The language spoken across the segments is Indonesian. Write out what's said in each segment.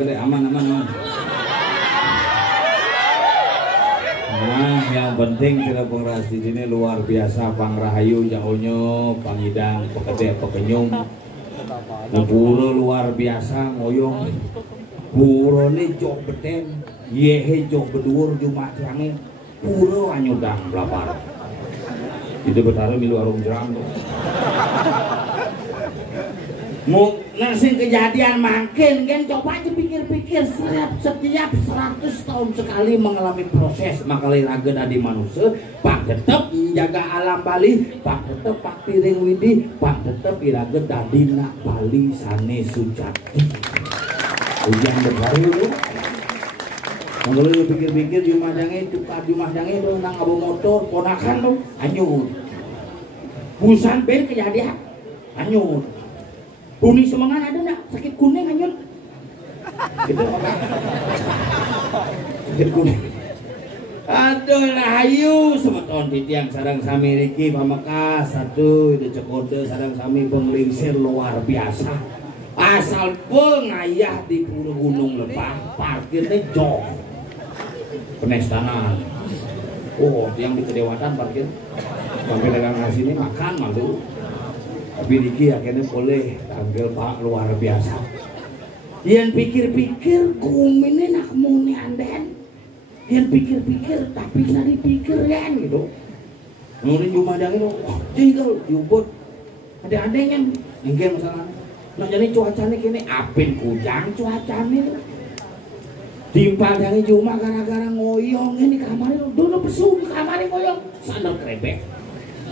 Gede, aman. Nah, yang penting tidak pengras di sini luar biasa, Pangrahayu, jauhnya, Pangidang, Pekede, Pekenyum, puro luar biasa, ngoyong, puro ini jok beten, yehe jok bedur, jumat langit, puro anyudang belapar. Itu betara milu arung jerang tuh. Mau ngasih kejadian makin kan, coba aja pikir-pikir setiap 100 tahun sekali mengalami proses makali raga dari manusia, pak tetep menjaga alam Bali, pak tetep pak piring widi, pak tetep iraga tadi nak Bali sane sucati ujian berbaru itu. Kalau lu pikir-pikir Jumah Jange itu nang abu motor ponakan tuh anyur busan ben kejadian anyur. Kuning semangat ada nggak? Sakit kuning anyut. Gitu orang. Sakit kuning. Aduh lahayu semeton di tiang sarang sami Riki Pamekasan satu itu cekode sarang sami penglingsir luar biasa. Asal pengayah di Pura Gunung Lebah parkirnya jauh. Penestanan. Oh, yang di kedewatan parkir. Sampai dagang nasi ini makan malu. Tapi Riki akhirnya boleh tampil Pak luar biasa. Yang pikir-pikir kuminnya nak muni anden. Yang pikir-pikir tapi bisa dipikir kan gitu. Nurin Jumah Jange wah tinggal diubut. Ada yang enggak masalah. Nah jadi cuacanya kini apin kujang cuacanya. Timpal Jange Jumah gara-gara ngoyong ini kamarnya dulu pesu kamarnya ngoyong. Sadar krebek.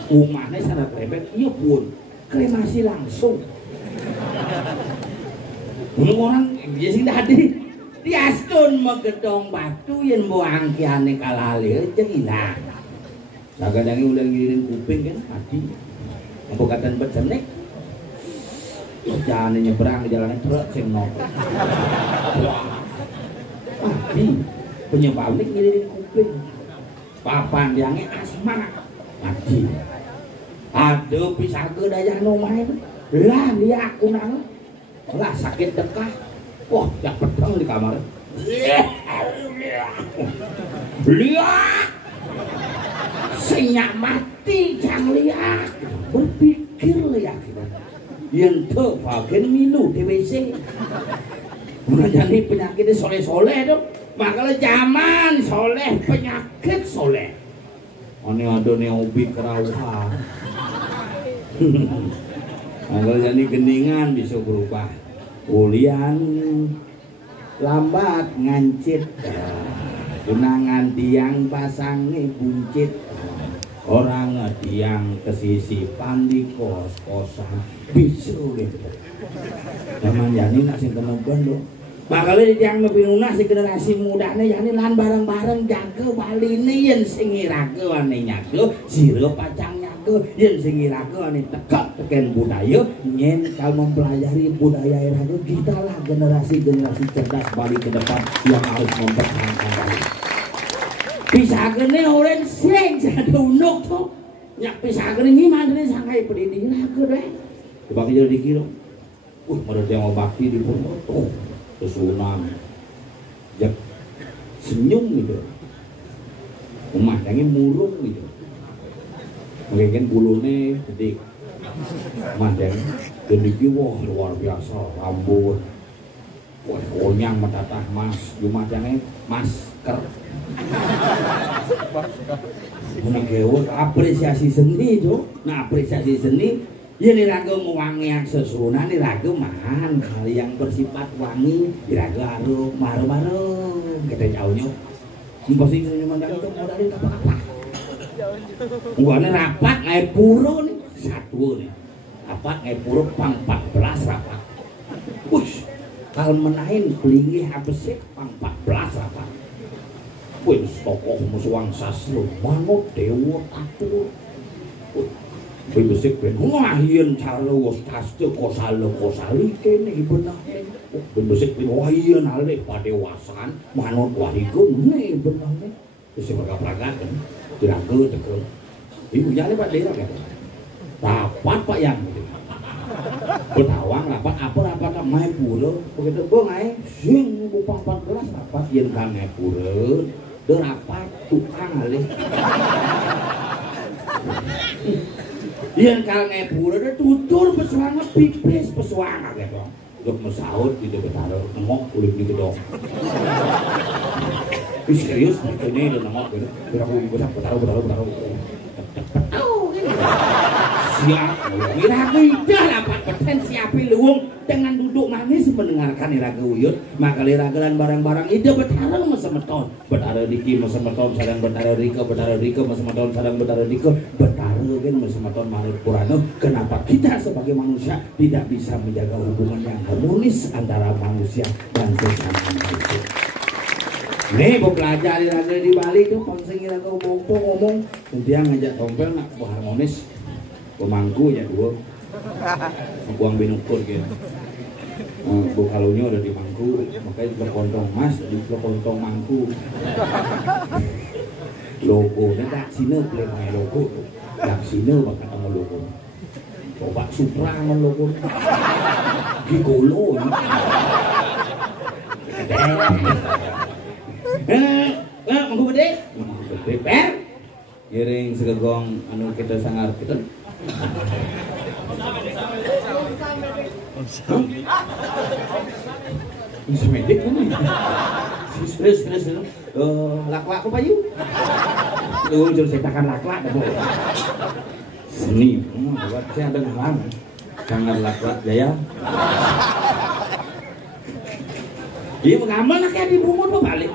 Umahnya sadar krebek. Iya pun. Kremasi langsung. Orang biasa tadi diastun megedong batu yang buang kiane kalale jengina. Sagadangnya udah ngirin kuping kan mati. Ngobokatan becenek. Jalannya nyebrang ke jalannya truk sing nopo. Mati. Penyebabnya ngirin kuping. Papan diange asma mati. Aduh pisah ke daya nomain lah dia aku nang lah sakit dekah wah jak pedang di kamar lihat senyak mati jang lihat berpikir lihat yang tuh bagian minum di WC udah jadi penyakitnya soleh-soleh tuh makanya zaman soleh penyakit soleh ini ada nih obi kerawuhan. Nah, kalau jadi geningan bisa berubah ulian lambat ngancit tunangan tiang pasangnya buncit orang ngediang kesisipan di kos-kosan bisu deh. Teman yani nak sing temen lo. Bakal yang lebih lunas si generasi muda nih yani lan bareng-bareng jaga baline yen sing irake ane nyaga sira pacang nyaga yen sing irake ane tekak teken budaya nyen kal mempelajari budaya irake kita lah generasi cerdas balik ke depan yang harus mempertahankan. Pisagene orang sing sadunuk tuh nyak pisagene ngimane sangai pendidik irake deh. Coba kita dikira. Mereka yang mau bakti di pun. Kesunan jak senyum gitu pemadangnya murung gitu mungkin bulunya gede pemadang gede wah luar biasa rambut wah konyang mendatah mas pemadangnya masker apresiasi seni itu nah apresiasi seni ya niraga mewangi yang sesunan niraga mahan hal yang bersifat wangi niraga aruh maru-maru kita jauhnya pasti memandang itu mau dari apa-apa gua rapat ngai puro nih satu nih rapat ngai puro pang 14 rapat wush kalau menahin pelingih apa sih pang 14 rapat wis tokoh musuang sasro manut dewa atur Bebesik ben wahien calo tasce kosali kene benane bebesik ben wahien alih padewasan manut warigun ne benane wis pragapragaken diraga tekel ibu jane Pak Dera kan rapat Pak yang Betawang rapat apa rapat main pura begitu bang sing bupa 14 rapat yen kan main pura rapat tukang alih yang kalau ngepura ada tutur pesuanga pipis pesuanga gitu untuk mesaut gitu betaruh nengok kulit gitu dong serius ini udah nengok gitu aku betaruh siap iraga ida dapat potensi api luwung dengan duduk manis mendengarkan iraga uyut maka iraga dan barang-barang ida betaruh mesemeton betaruh diki mesemeton sadang betaruh rika mesemeton sadang betaruh dika betaruh kan mesemeton manut purana kenapa kita sebagai manusia tidak bisa menjaga hubungan yang harmonis antara manusia dan sesama manusia. Nih belajar iraga di Bali tuh pangsing iraga ngomong dia ngajak tompel nak harmonis pemangku ya dua buang binukur gitu bukalunya udah di mangku makanya berkontong mas di berkontong mangku logo tak sini play logo tak sini bakal sama logo coba supra sama logo gigolo mangku gede per giring segegong anu kita sangar kita bisa medik kan serius lak-lak apa yuk lu jauh cetakan lak-lak seni buat saya ada ngalang sangat lak-lak jaya dia mengamal nak kayak di bungut mau balik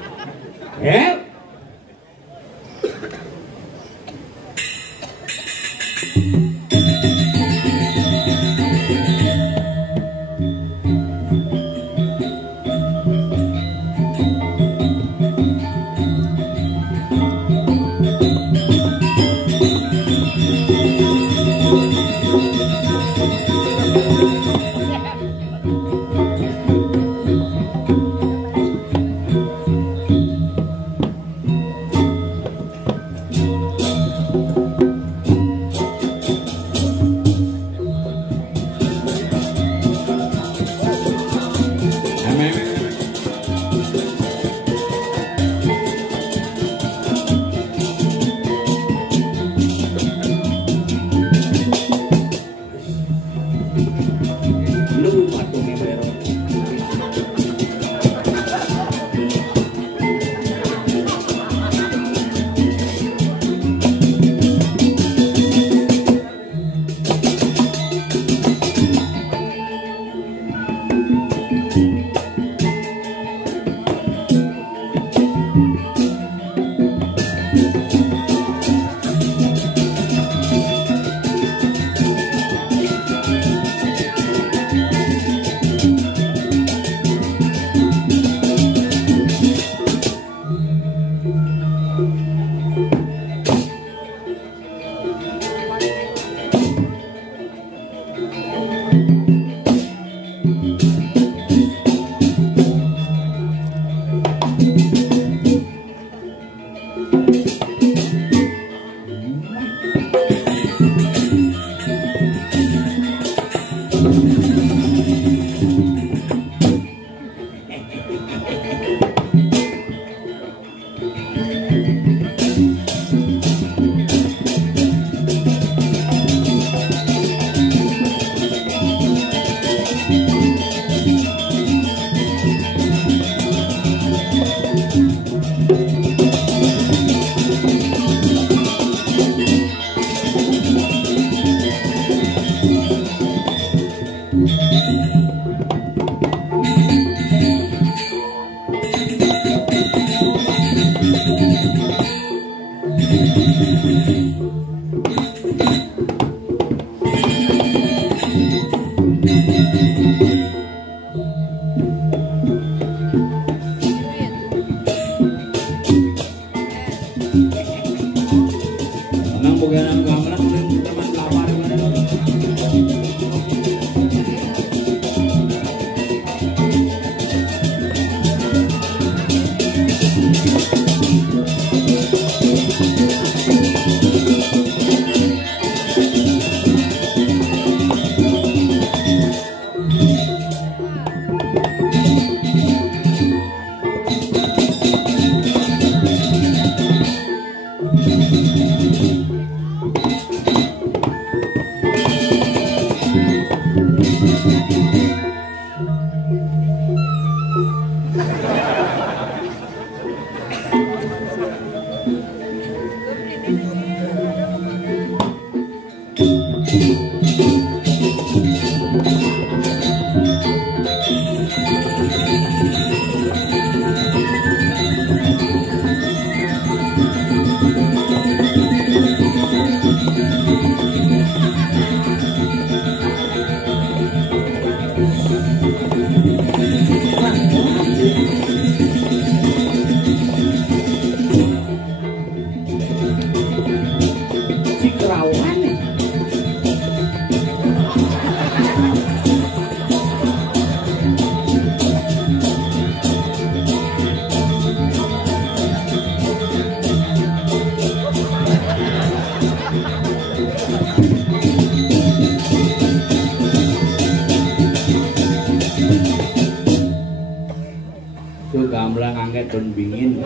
Don bingin.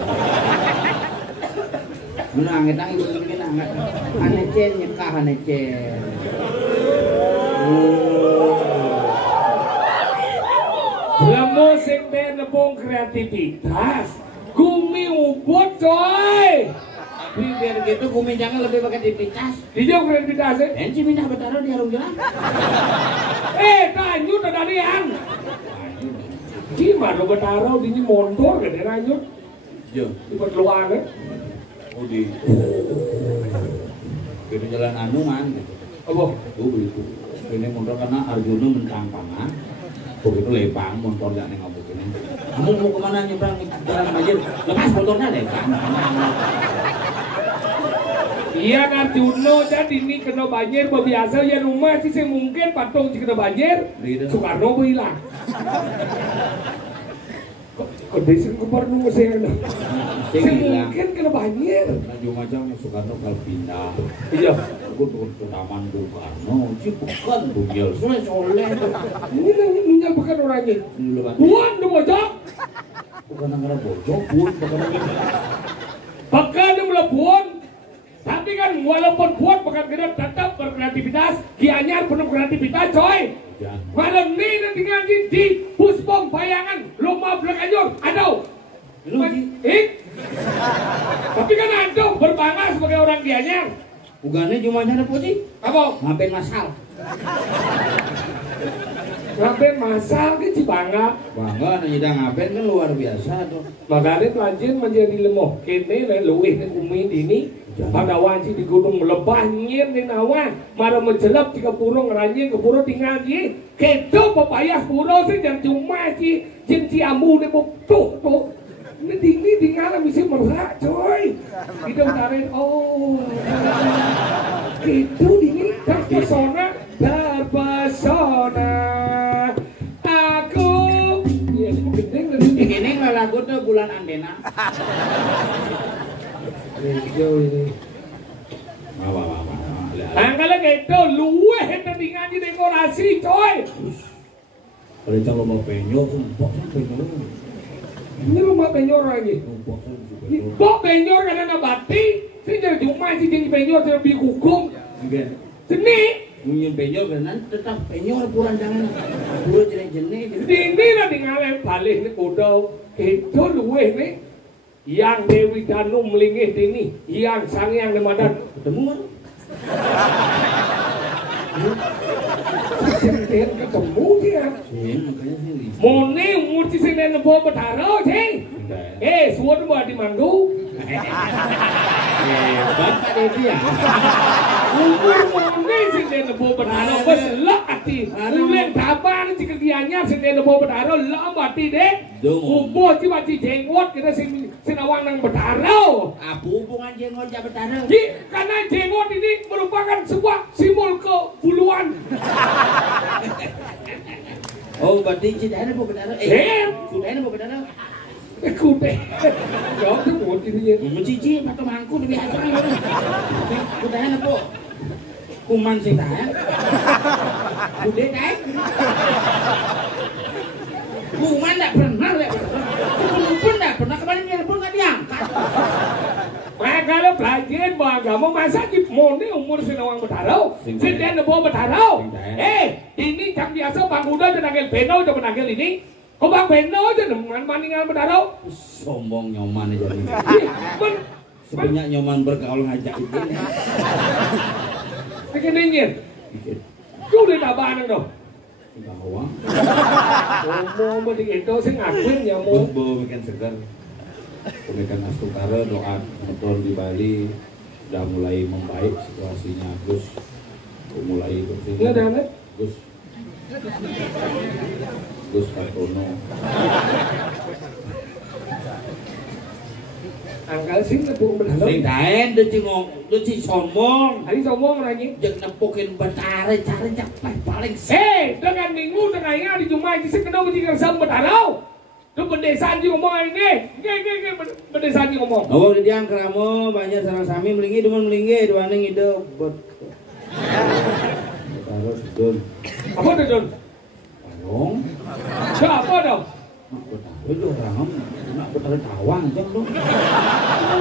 Mun angit-angit bingin angkat. Anecen nyekah anecen. Lamo sing nebong kreativitas. Gumi ubut coy. Tapi biar gitu Gumi jangan lebih pakai aktivitas. Dijauh kreativitasnya. Enci minah betaro di harung jalan. Tanjut ada dian. Gimana betaro di motor gede lanjut? Jo, di luar kan? Oh di. Kini jalan Anuman gitu. Apa? Oh begitu. Kini motor karena Arjuna mentang pangan. Begitu lepang motor gak nengok begini. Kamu mau kemana nyebrang jalan banjir? Lepas motornya lepang. Iya Arjuna jadi ini kena banjir biasa ya rumah sih mungkin patung sih kena banjir. Soekarno hilang. Kondisi gubernur saya mungkin kena banjir. Najung macam Soekarno kalau pindah. Iya. Aku turun ke taman Soekarno, bukan bujel, soleh. Ini bukan orangnya. Buan tuh bocok. Bukan anggaran bocok, buan bukan anggaran. Bahkan dia melabuan. Tapi kan walaupun buat bahkan kita tetap berkreativitas, Gianyar penuh kreativitas coy. Malam ini nanti ngaji di Puspom Bayangan Loma Blek Anjur, aduh. Tapi kan aduh berbangga sebagai orang Gianyar. Bukannya cuma cara putih? Apa? Ngapain masal? Ngapain masal ke Cibangga? Bangga, nanya ngapain kan luar biasa tuh. Makanya telanjin menjadi lemoh. Kini luwih nih umi ini. Pada wanci di gunung melebah nyir di nawan. Mara menjelap jika purung ranjing ke purung tinggal ji. Kedo pepayah purung sih jangan cuma ji. Jin ciamu nih tuh. Ini tinggal bisa merak coy. Kita utarin oh. Itu dingin terpesona. Aku. Iya ini gendeng dari ini lagu tuh bulan Andena. Jauh ini. Apa. Tanggal gitu luwe tandingan di dekorasi coy. Kalau calon mau penyo, sumpah penyo. Ini rumah penyor lagi. Bok penyor karena nabati. Saya jadi cuma sih jadi penyor lebih hukum. Seni. Punya penyor karena tetap penyor kurang jangan pura jenis. Ini lah tinggalin balik ni kodau. Itu luwe ni. Yang Dewi Danu melingih ini, yang Sangyang Lemadan ketemu kan? Sini ketemu dia. Mone umur si sini nebo betaro sih. Suatu buat di Manggu. Bapak dia. Umur mone si sini nebo betaro beselak hati. Ulen tabang si kerjanya si sini nebo betaro lam hati deh. Umur si wajib jenggot kita sinawang nang betaro. Apa hubungan jenggot sama betaro? Karena jenggot ini merupakan sebuah simbol kebuluan. Oh, berarti cintanya mau betaro? Cintanya mau betaro? Kude. Jawab tu buat ini. Mencici atau mangkuk lebih aja. Cintanya apa? Kuman sih dah. Kude dah. Kuman tak pernah lek. Pun tak pernah kemarin telepon nggak diangkat. Kalau belajar agama masa di mone umur sinawang betaro, sinten nebo betaro. Ini jam biasa Bang Uda jenagel beno udah menagel ini. Kok Bang Beno aja dengan maningan betaro? Sombong nyoman aja ini. Sebenarnya nyoman bergaul ngajak itu. Bikin ingin. Kau udah tabahan dong. Bawa. Mau itu saya ngakuin ya mau. Bikin segar. Pemilikan Astutara doa betul di Bali sudah mulai membaik situasinya Gus mulai bersih. Iya dah nih. Gus Kartono. Angkal sing nepuk benar. Sing daen de ci sombong. Hari sombong lagi. Jeung nepukin betare cari capai paling. Dengan minggu tengahnya di Jumat di sekedar menjadi sam betarau. Itu pendesaan juga ngomong ini. Pendesaan juga ngomong. Oh, di diang keramo banyak sarang sami melingi dengan melingi dua neng hidup. Taruh dun. Apa tu dun? Parong. Siapa dong? Taruh itu orang. Nak bertaruh tawang jeng dong.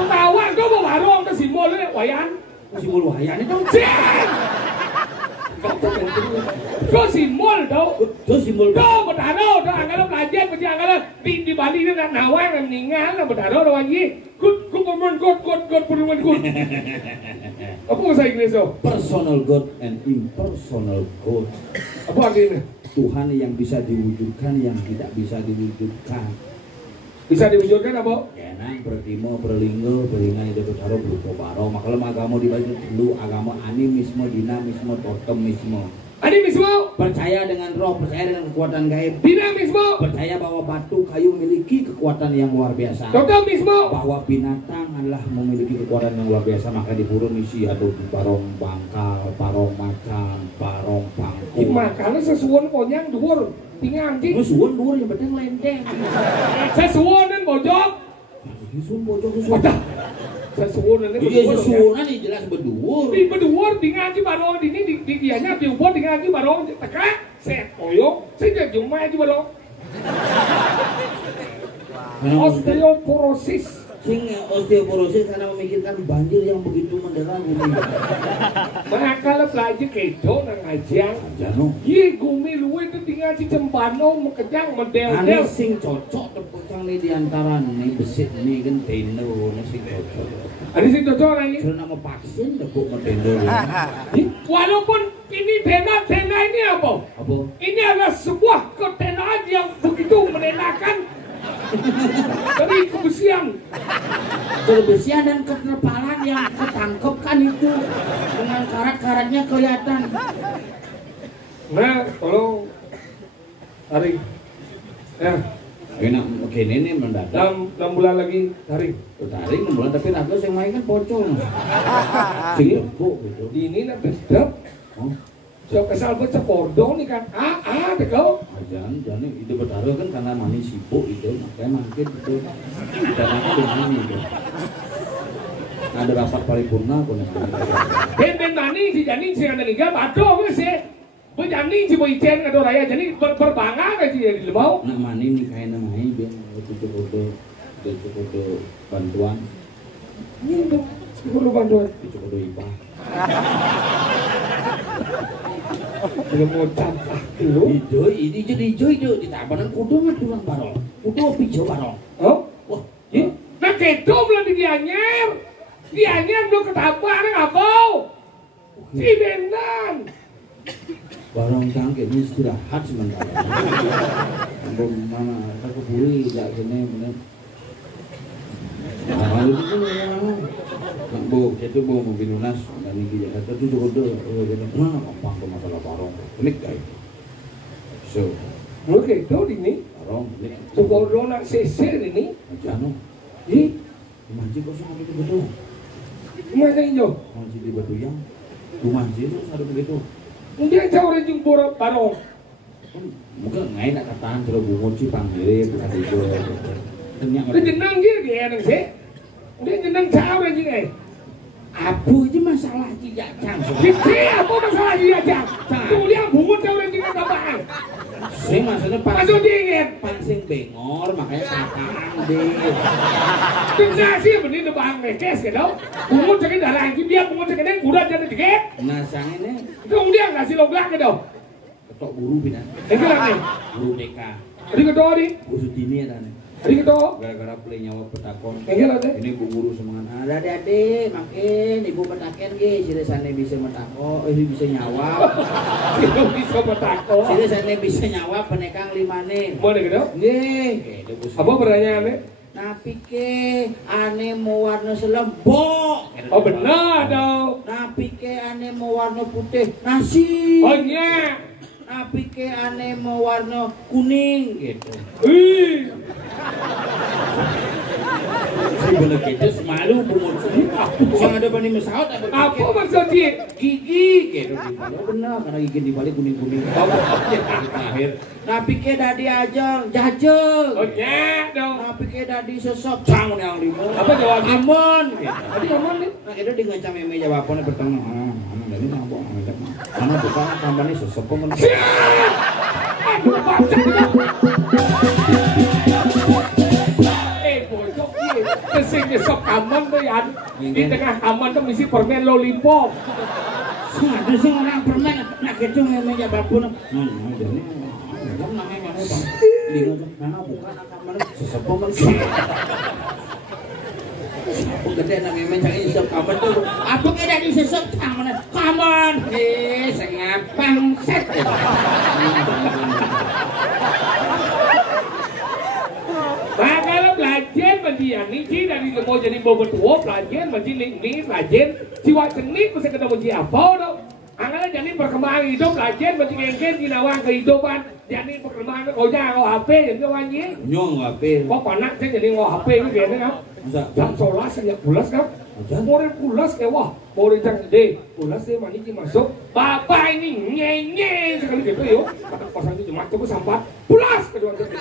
Tawang tu mau parong tu simbol ni wayan. Simbol wayan itu. Kau simbol tau. Itu simbol. Kau bertaruh tu anggaran belajar macam anggaran di Bali ni nak nawang nak meninggal nak bertaruh tu lagi. Good perluan good. Apa bahasa Inggeris tu? Personal God and impersonal God. Apa artinya? Tuhan yang bisa diwujudkan, yang tidak bisa diwujudkan. Bisa diwujudkan apa? Kenang bertimo, berlinggo, beringai itu taruh berupa baro. Makalah agama dibagi dulu agama animisme, dinamisme, totemisme. Animisme Percaya dengan roh, percaya dengan kekuatan gaib. dinamisme Percaya bahwa batu kayu memiliki kekuatan yang luar biasa. totemisme Bahwa binatang adalah memiliki kekuatan yang luar biasa. Maka di purun isi atau di parong bangkal, parong macan, parong pangku. makanya sesuatu konyang dhuwur tinggal anjing. Musuhan luar yang bedeng lenteng. Sesuatu nan bojok. Musuhan bocor Wadah. Sesuatu nan iya sesuatu nih jelas berdua. Di berdua tinggal anjing barong di ini di dianya di ubon tinggal anjing barong teka set koyo saya cuma anjing barong. Osteoporosis. Sing osteoporosis karena memikirkan banjir yang begitu mendalam ini. Makanya belajar kedo nang ajang. Jano. Ye gumi luwe itu tinggal di cempano mekejang model-model. Ane sing cocok tepukang nih diantara nih besit nih kan tendo nih sing cocok. Ada sing cocok lagi. Karena nama vaksin tepuk tendo. Walaupun ini tenda ini apa? Apa? Ini adalah sebuah ketenaan yang begitu menenakan dari kebersihan. Kebersihan dan keterpalan yang ketangkep kan itu dengan karat-karatnya kelihatan. Nah, tolong tarik. Ya, Enak, oke ini mendadak. 6 bulan lagi tarik. Tarik 6 bulan tapi ratus yang main kan pocong. Sing empuk gitu. Di ini nak bedap. Oh, Siapa kesal baca kordon nih kan? Dekau. jangan itu bertaruh kan karena mani sibuk itu makanya makin itu. Karena itu ini itu. Ada rapat paripurna pun. Ben maning si Janing sing ana niga bato geus sih. Bu Janing si Bu Icen kado raya jadi berbangang aja di lemau. Nak maning nikahin nama ini ben cukup bantuan. Ini tuh perlu bantuan. Cukup ipah. Belum mau campah dulu. Ini jadi itu di tabanan kudu mah tulang barong. Kudu pijo barong. Oh? Wah, Nah kedo belum dianyer. Dianyer belum ketabak nih ngapau. Di bendan. barang cangkir ini istirahat sementara. Belum mana aku buri enggak kene bener. Nah, itu kan bu, itu bu mobil lunas dan ini Jakarta itu cukup deh. Nah, gampang tuh masalah barong. Unik guys. So, Oke, itu ini. barong unik. Cukup dona sesir ini. Jano, Di manci kosong itu betul. mana ini? Manci di batu yang, manci itu harus begitu. Kemudian jauh dari jumpa barong. Mungkin nggak enak kataan terus bungut sih panggil bukan itu. Ternyata Dia jenang dia nang sih. Dia jenang jauh dari sini. apa aja masalah tidak cang. Jadi apa masalah dia jam? Kemudian bungut jauh dari sini kapan? Sing maksudnya Masuk dingin. pancing bengor makanya kataan deh. Tinggal sih benih debang mekes gitu. Bungut cekik darah lagi dia bungut cekik kuda jadi cekik. Nah sang ini Kemudian ngasih logak gitu. ketok guru pindah. Itu lah nih. Guru TK. Tadi kedua nih. Usut ini ada nih. Tadi kedua. Gara-gara play nyawa petakon. Yang lah teh. Ini bu guru semangat. Ada adik makin ibu petaken ge sirasane bisa metako, bisa nyawa. Kita bisa bertakwa. Sirasane bisa nyawa penekang limane. Mana gitu? Nggih, Apa pertanyaannya? Napi ke ane mau warna selembok. Oh benar dong. Napi ke ane mau warna putih nasi. Oh iya. Napi ke ane mau warna kuning gitu. Ih. Sebelum kita semalu bungut semua. Yang ada bani mesawat Apa maksudnya? gigi gitu. Oh, benar karena gigi di balik kuning-kuning. Terakhir. Napi ke dadi ajeng jajeng. Oh iya dong. Napi ke dadi sesok cang yang limo. Apa jawabnya? Aman gitu. Tadi aman nih. Nah, itu di ngecam yang meja jawabannya pertama. Dari nabok karena bukan tambahnya sesep pun. Aduh baca. Bocok ini. Kesini sok aman tuh ya. Di tengah aman tuh misi permen lollipop. Ada sih orang permen. Nah gitu yang meja jawabannya. Jadi jam namanya mana bang? Di mana bukan tambahnya sesep pun. Gede nang meja isep kamen tuh. Apa kira di sesep kamen? Kamen. Sengap bangset. Nah kalau belajar bagian ini dari mau jadi bobetua belajar bagi ini belajar jiwa cenik bisa ketemu siapa dong. Angkatnya jadi perkembangan hidup belajar bagi ngengken jinawang kehidupan jadi perkembangan kau jangan kau HP jadi kau anjing. Nyong HP. Kok panak sih jadi kau HP ini gini kan? Jam 11 sejak bulas kan? Mau pulas kayak wah, mau rencang gede, pulas deh maniki masuk. Bapak ini nyenye sekali gitu yuk. Kata kosan itu cuma coba sampat pulas kedua jadi.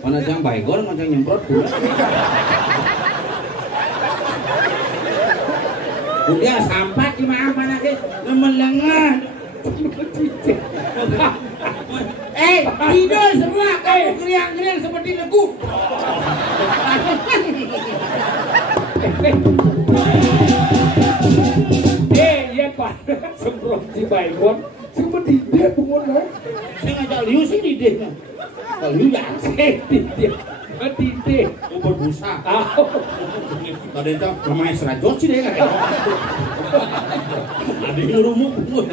Mana jang baygon, mana jang nyemprot pula. Udah sampai di mana ke melengah. Tidur semua kamu kriang-kriang seperti legu. Ya Pak, semprot di baygon, seperti dia pengguna. Saya ngajak liu sih di deh. Kalau liu ya, Di deh. uber busa. Tahu. Kalau dia tahu namanya serajot sih deh kan. Ada yang rumuk. Wah.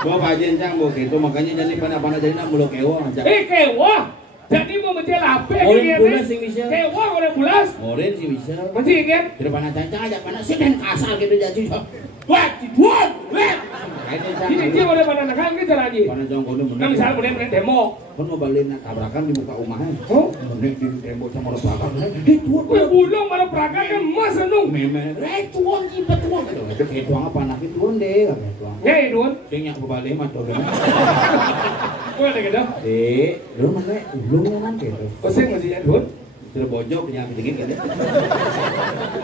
Gua kajian cang bu gitu makanya jadi pana-pana jadi nak mulu kewa aja. Kewa. Jadi mau mencel apa? Orang bulas sih bisa. Kewa orang bulas. Orang sih bisa. Masih kan? Tidak pana cancang aja pana sih kan kasar gitu jadi. Wah, dibuat. Ini dia boleh mana nakal kita lagi. Pana jong kono Nah misalnya boleh demo. Kan mau balik nak tabrakan di muka rumahnya. Oh, Nek di tembok sama tabrakan. Tuan. gue bulong mana peraga kan mas senung. Meme. Tuan kita tuan. Itu tuang apa anak itu tuan deh. Tuang. Ya Idun. Sing nyak balik mah tuh. Mana gitu? Lu mana? Ulung nanti gitu. Koseng masih nyadun. Sudah bojok yang dingin gitu.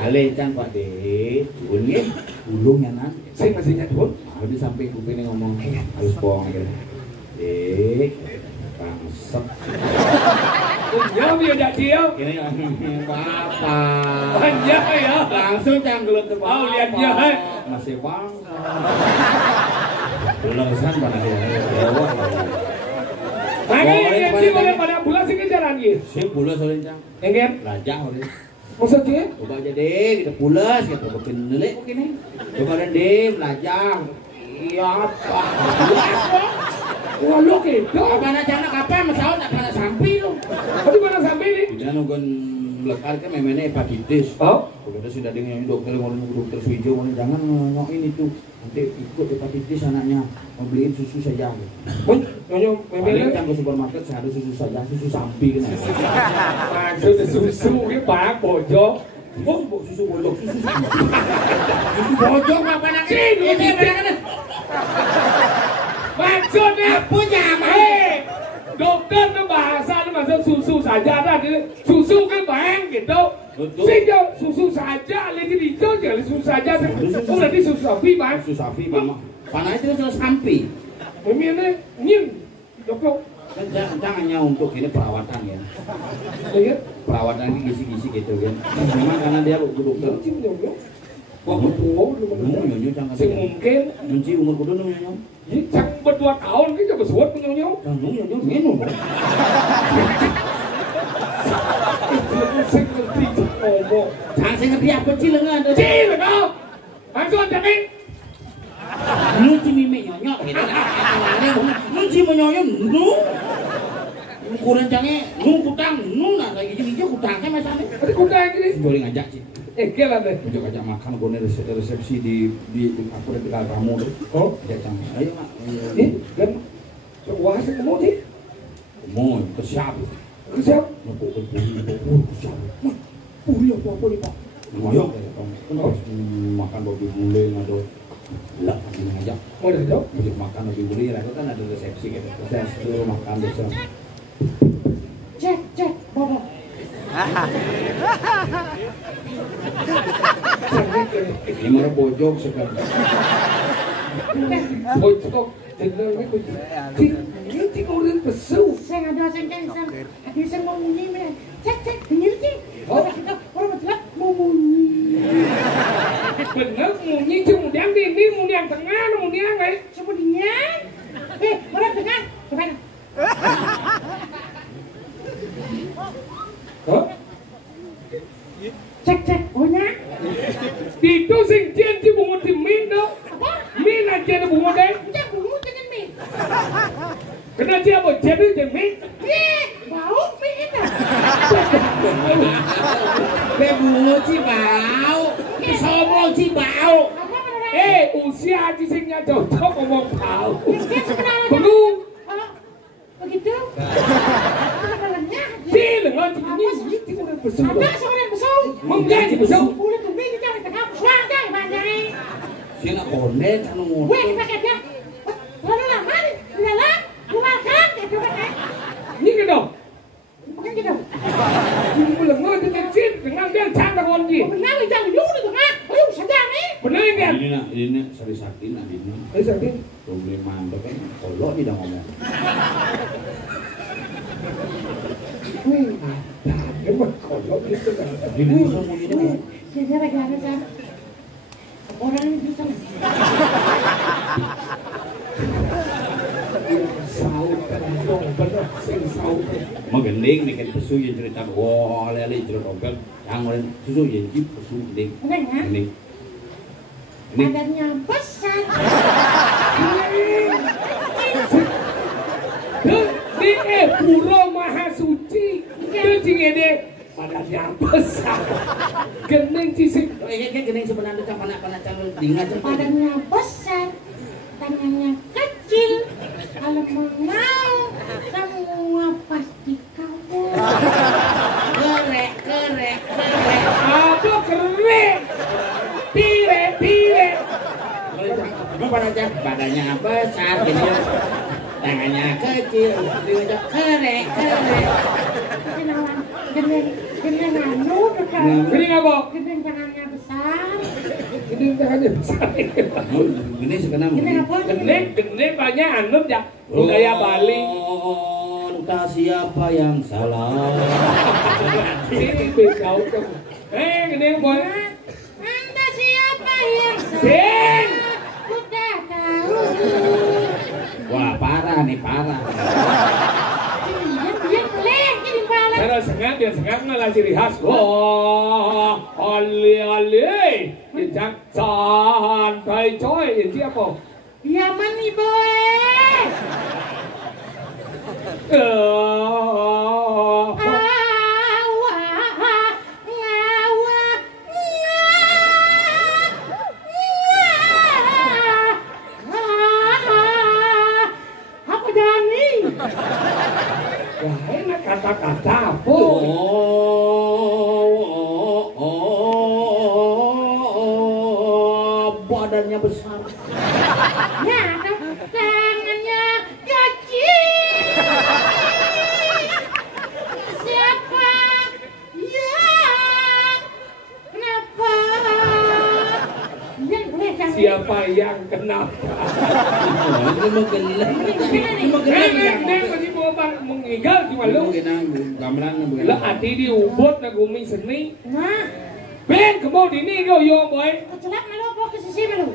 Ale can Pak De, ulungnya ulungnya nanti. Sing masih nyadun. Habis sampai kuping ngomong harus bohong gitu. Bangsat. Ya biar dak dia. Ini bapak. Banyak ya. Langsung canggelut ke bawah. Oh lihat dia. Masih bangsa. Belangsan pada dia. Makanya dia boleh pada bulan sih kejaran gitu. Si pulas oleh cang. Enggak? Lajah oleh. Maksudnya? Coba aja deh, kita pulas, kita bikin nelik mungkin nih. Coba deh, belajar. Iya apa? Wah lo gitu. Apa nak jalan apa? Masalah tak pada sampai lu. Tadi mana sampai nih? Tidak nungguin lekar kan memangnya hepatitis. Oh? Kita sudah dengar dokter ngomong dokter Suijo, jangan ngoin itu. Nanti ikut hepatitis anaknya. Mau beliin susu saja. Pun, nyonya memangnya? Paling ke supermarket saya ada susu saja, susu sapi kan. Maksud susu ini pak bojok. Oh, susu bojok, susu sapi. Susu bojok apa nak? Ini mana? Maksudnya Punya apa? dokter itu bahasa itu maksud susu saja ada susu kan bang gitu. Sehingga susu saja, lagi hijau jangan susu saja. Oh berarti susu sapi bang. Susu sapi mama. Panah itu susu sapi. Memangnya nyim dokter. Jangannya untuk ini perawatan ya. Iya. Perawatan ini gizi-gizi gitu kan. Memang karena dia dokter. Nyim nyonya. Wah betul. Nyonya jangan. Mungkin. Menci umur kudu nyonya. Cang berdua tahun kan coba suat nyonya. Nyonya minum. Jangan saya ngerti apa cilengan. Cilengan. Maksud jangan. Lu cimimik nyonyok gitu. Lu cimimik nyonyok nu. Ukuran canggih nu kutang nu nah kayak gitu kutangnya macamnya. Ada kutang ini. Boleh ngajak sih. Kelan deh. Ngajak makan gue resepsi di aku di kamu tuh. Oh, ajak canggih. Ayo mak. Dan wah sih kamu sih. Mau kesiap. Kesiap. Mau kesiap. Mah, puri apa nih pak? Ngoyok ya kan. Makan babi gulai atau lah, ngajak. Mau dong? Ngajak makan babi gulai, itu kan ada resepsi gitu. Resepsi makan besok. Cek, bawa. Ini mana bojok sekarang? Bojok, jeneng ini bojok. Ini orang pesu. Saya ada sengkeng sam, bisa mau munyi mana? Cek, dengar sih. Orang betul mau munyi. Bener munyi kemudian ini kemudian tengah kemudian baik. Kemudian, orang tengah, kemana? Hah? Cek, punya. Itu sing jen ci bunga di min do. Apa? Min aja ada bunga deh. Jangan bungu jangan mie. Kena dia mau jadi min. Bau mie itu. Bebungu ci bau, sombong ci bau. Apa benar? Usia ci singnya cocok ngomong bau. Dia sebenarnya. Belum. Oh, begitu. Sebenarnya. Dengan ini ci udah besu. Ada sebenarnya besar. Mengaji besu. Udah tuh mie kita tengah besar dah banyak. Sina konden anu ngono. Weh dipakai dia. Lalu lama di dalam bukan gitu kan? Ini kan dong. Bukan gitu. Belum ngerti kecil dengan dia canda konji. Benar jangan dulu tuh kan? Ayo saja nih. Benar kan? Ini sari sakti nak ini. Ayo sakit. Problem mandek kan kolok tidak ngomong. Emang kolok gitu kan. Ini bisa mau ini. Jadi lagi ada kan? Orang ini bisa. Saut kan dong, benar sing saut. Magending bikin pesu yang cerita wah lele cerita dompet yang lain susu yang jip pesu gending. Benar ya? Gending. Ini Badannya besar. Di pura maha suci. Itu ngene badannya besar. Gendeng cisik. ini kan gending sebenarnya cak panak calon dingat Badannya besar. Tangannya kecil. Kalau mau semua pasti kamu. kerek. Apa keren? Pire. Apa badannya besar gitu. tangannya kecil, diajak kerek. Kenalan, gendeng anu dekat. Gini apa? Gendeng tangannya besar. Gini tangannya besar. Gini sekarang. Gendeng apa? Gini banyak anu ya. Budaya Bali. Entah siapa yang salah. Sini besau tuh. Gini boy. Anda siapa yang salah? Sing. Udah tahu. Wah parah nih parah. Diam leh jadi balik. Cara biar sengat ngalah ciri khas. Wah, ali. Injak santai coy. Ini apa? Yaman nih boy. Apa Dani? Wah, enak kata-kata apa? Badannya besar. Ya, tangannya kecil. Siapa? Ya. Kenapa? Yang boleh jangan. Siapa yang kenapa? Ini mau gelap. Ini mau gelap. Neng masih bawa bang mengigal cuma lu. Gamelan Lah hati di ubud na gumi seni. Nah, Ben kemo dini kau yo boy. kecelak malu apa ke sisi malu?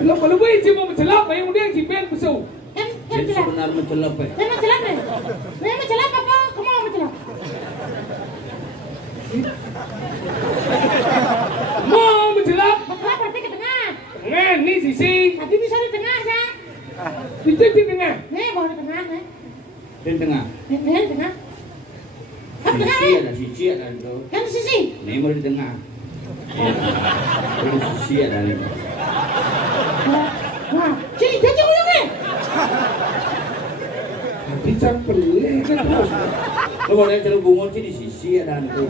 Lo kalau boy cuma mencelap ayo dia si Ben pesu. Kan Jadi celak. sebenarnya mencelap ya. Saya mencelak deh. Saya mencelak apa? Kamu mau mencelak? Mau mencelap? Mencelak berarti ke tengah. Tengah ni sisi. Tadi bisa di tengah ya. Itu di tengah. Nih bawa di tengah nih. Di tengah. Nih di tengah. Apa tengah Sisi nih? ada sisi ada itu. Kan di sisi. Ini mau di tengah. Di sisi ada ini. Nah, sini jadi uyung nih. Bisa pelik kan terus. Lo boleh celuk bungut sih di sisi ada itu.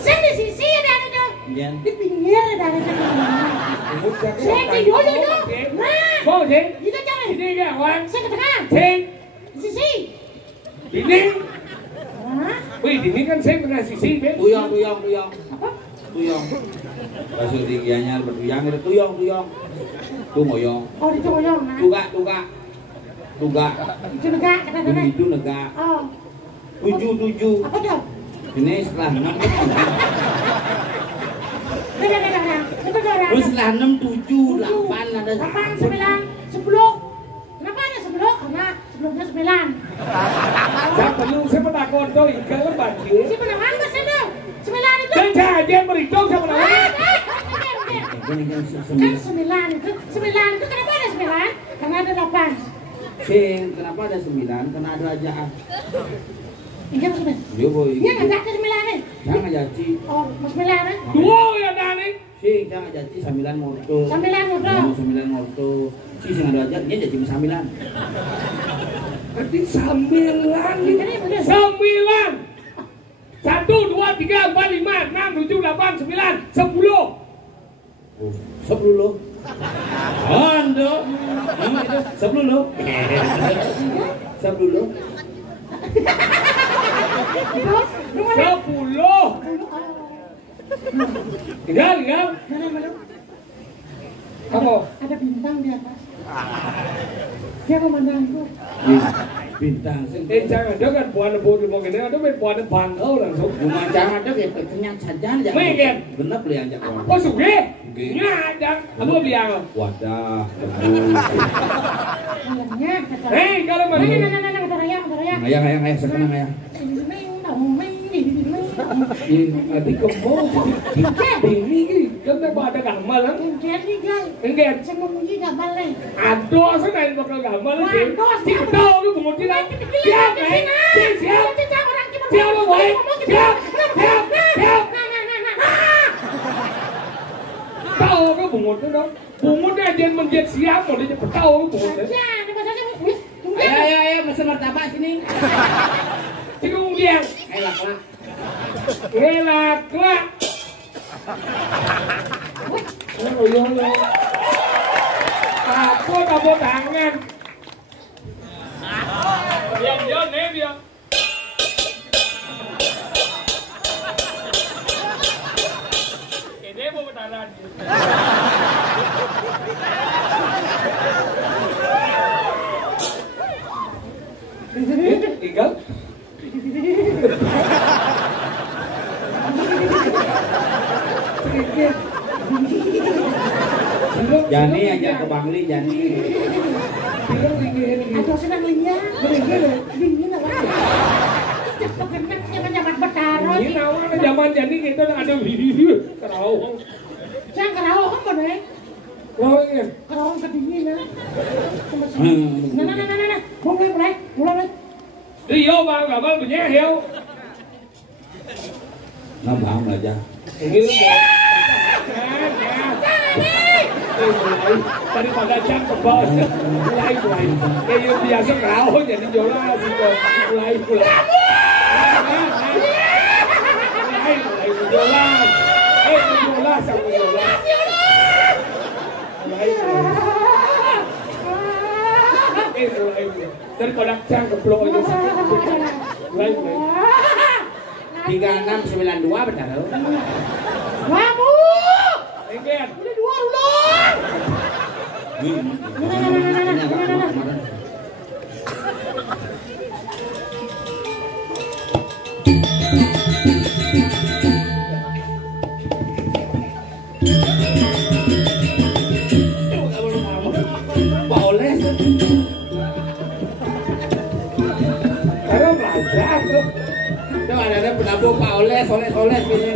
Saya di sisi ada itu. Iya. Di pinggir ada itu. Saya ke uyung itu. Nah, Mau sih? itu jangan. Ini kan wan. Saya ke tengah. Sing. Di sisi. Ini. Nah, Wih, ini kan saya tengah sisi Ben. Tuyong. apa? Tuyong. Pasal tingginya bertuyang itu tuyong. Tuh moyong. Oh, di uyung. Nah, Tuga. itu negak kata kata. Begitu negak. Oh, 7. apa tuh? Ini setelah 6. Dah. Itu dah. Terus setelah 6, 7, 8 ada 8, 9, 10. Kenapa ada 10? Karena sebelumnya 9. Saya perlu saya pernah kontol ikan lebat dia. Si penawan mas itu 9 itu. Dan saya merintong saya pernah. Kan Kan 9 itu. 9 itu kenapa ada 9? Karena ada 8. Sing, kenapa ada 9? Karena ada rajaan. Iya mas 9. Yo boy. Iya nggak ada 9 nih. Jangan jadi. Oh mas 9 nih. Dua ya Dani. Sing, jangan jadi 9 morto. 9 udah. 9 morto. Si sing ada rajaan dia jadi 9. Berarti 9 nih. Ini bener. 9. 1, 2, 3, 4, 5, 6, 7, 8, 9, 10. 10 lo. Ando. 10 lo. 10 lo. Terus, lu mana? 10. Tinggal. Mana malu? Apa? Ada bintang di atas. Dia memandangku. Bintang sing. Jangan ada kan buana bodoh mau gini, ada main buana bangkau langsung. Bunga jangan ada kayak kenyang saja aja. Mungkin. Bener beli aja kawan. Oh suge? Nyadang. Apa bilang? Wadah, Ayamnya kata. Kalau mana? Nah, kata ayam. ayang, sekarang ayang. Adik kemo. Ini kan ada gamal kan? Enggak. Aduh, saya main bakal gamal sih. Tahu lu bungut kita. Siap, siap. Siap, boy. Siap. Tahu lu bungut itu dong. Bungutnya dia menjadi siap, mau dia tahu lu bungutnya. Ayo, mesen martabak sini. Cikung dia. Elak. Apa tepuk tangan. ajak ke Bangli jadi. Aduh senang linya. Dingin apa? Cepet kenek zaman Betaro. Ini nawan zaman jadi kita ada kerawang. Saya kerawang apa deh? Oh iya. Kerawang kedinginan. Nah. Mulai. Rio bang gabal punya hiu. Nambah aja. Ini lu mau. Daripada jam ke bawah. Mulai. Kayak biasa kerawang jadi jola gitu. Mulai. Jola. Jola sama jola. Daripada jam ke bawah aja sakit. Mulai. 3692 benar. Kamu. Enggen. Ini dua ulun. Pak Oles. Karena belajar tuh. Itu ada penabung Pak Oles gini.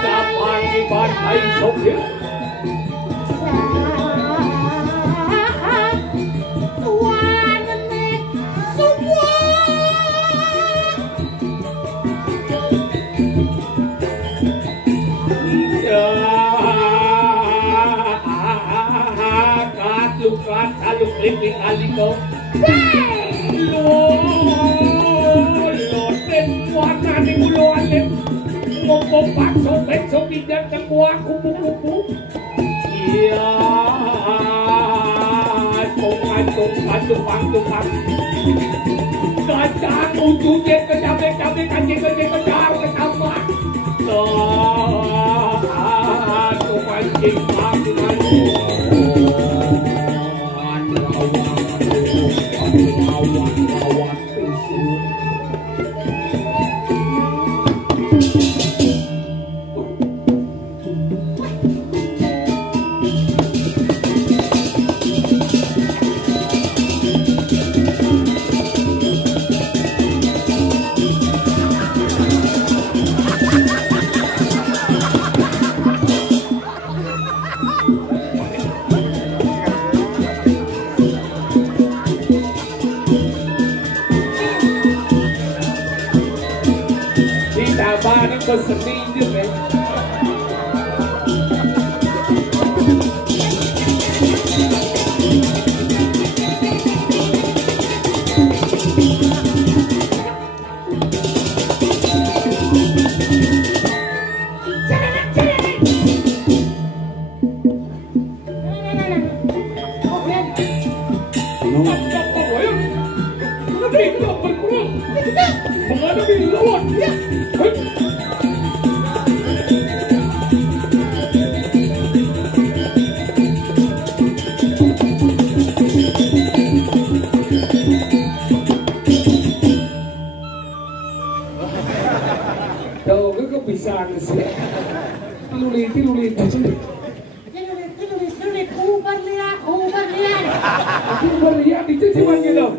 Dapat dibantai sopir. Lukat saluk lipik aliko. Loten warna ni buluan lip. Ngomong pak sobek sobidan semua kupu-kupu. Iya. Tungkang. Kacang ujungnya kecabe kancing kejar ketambah. Tungkang lawan pisu. Berseminggu kan. Tilulit. Uber liat itu cuma gitu.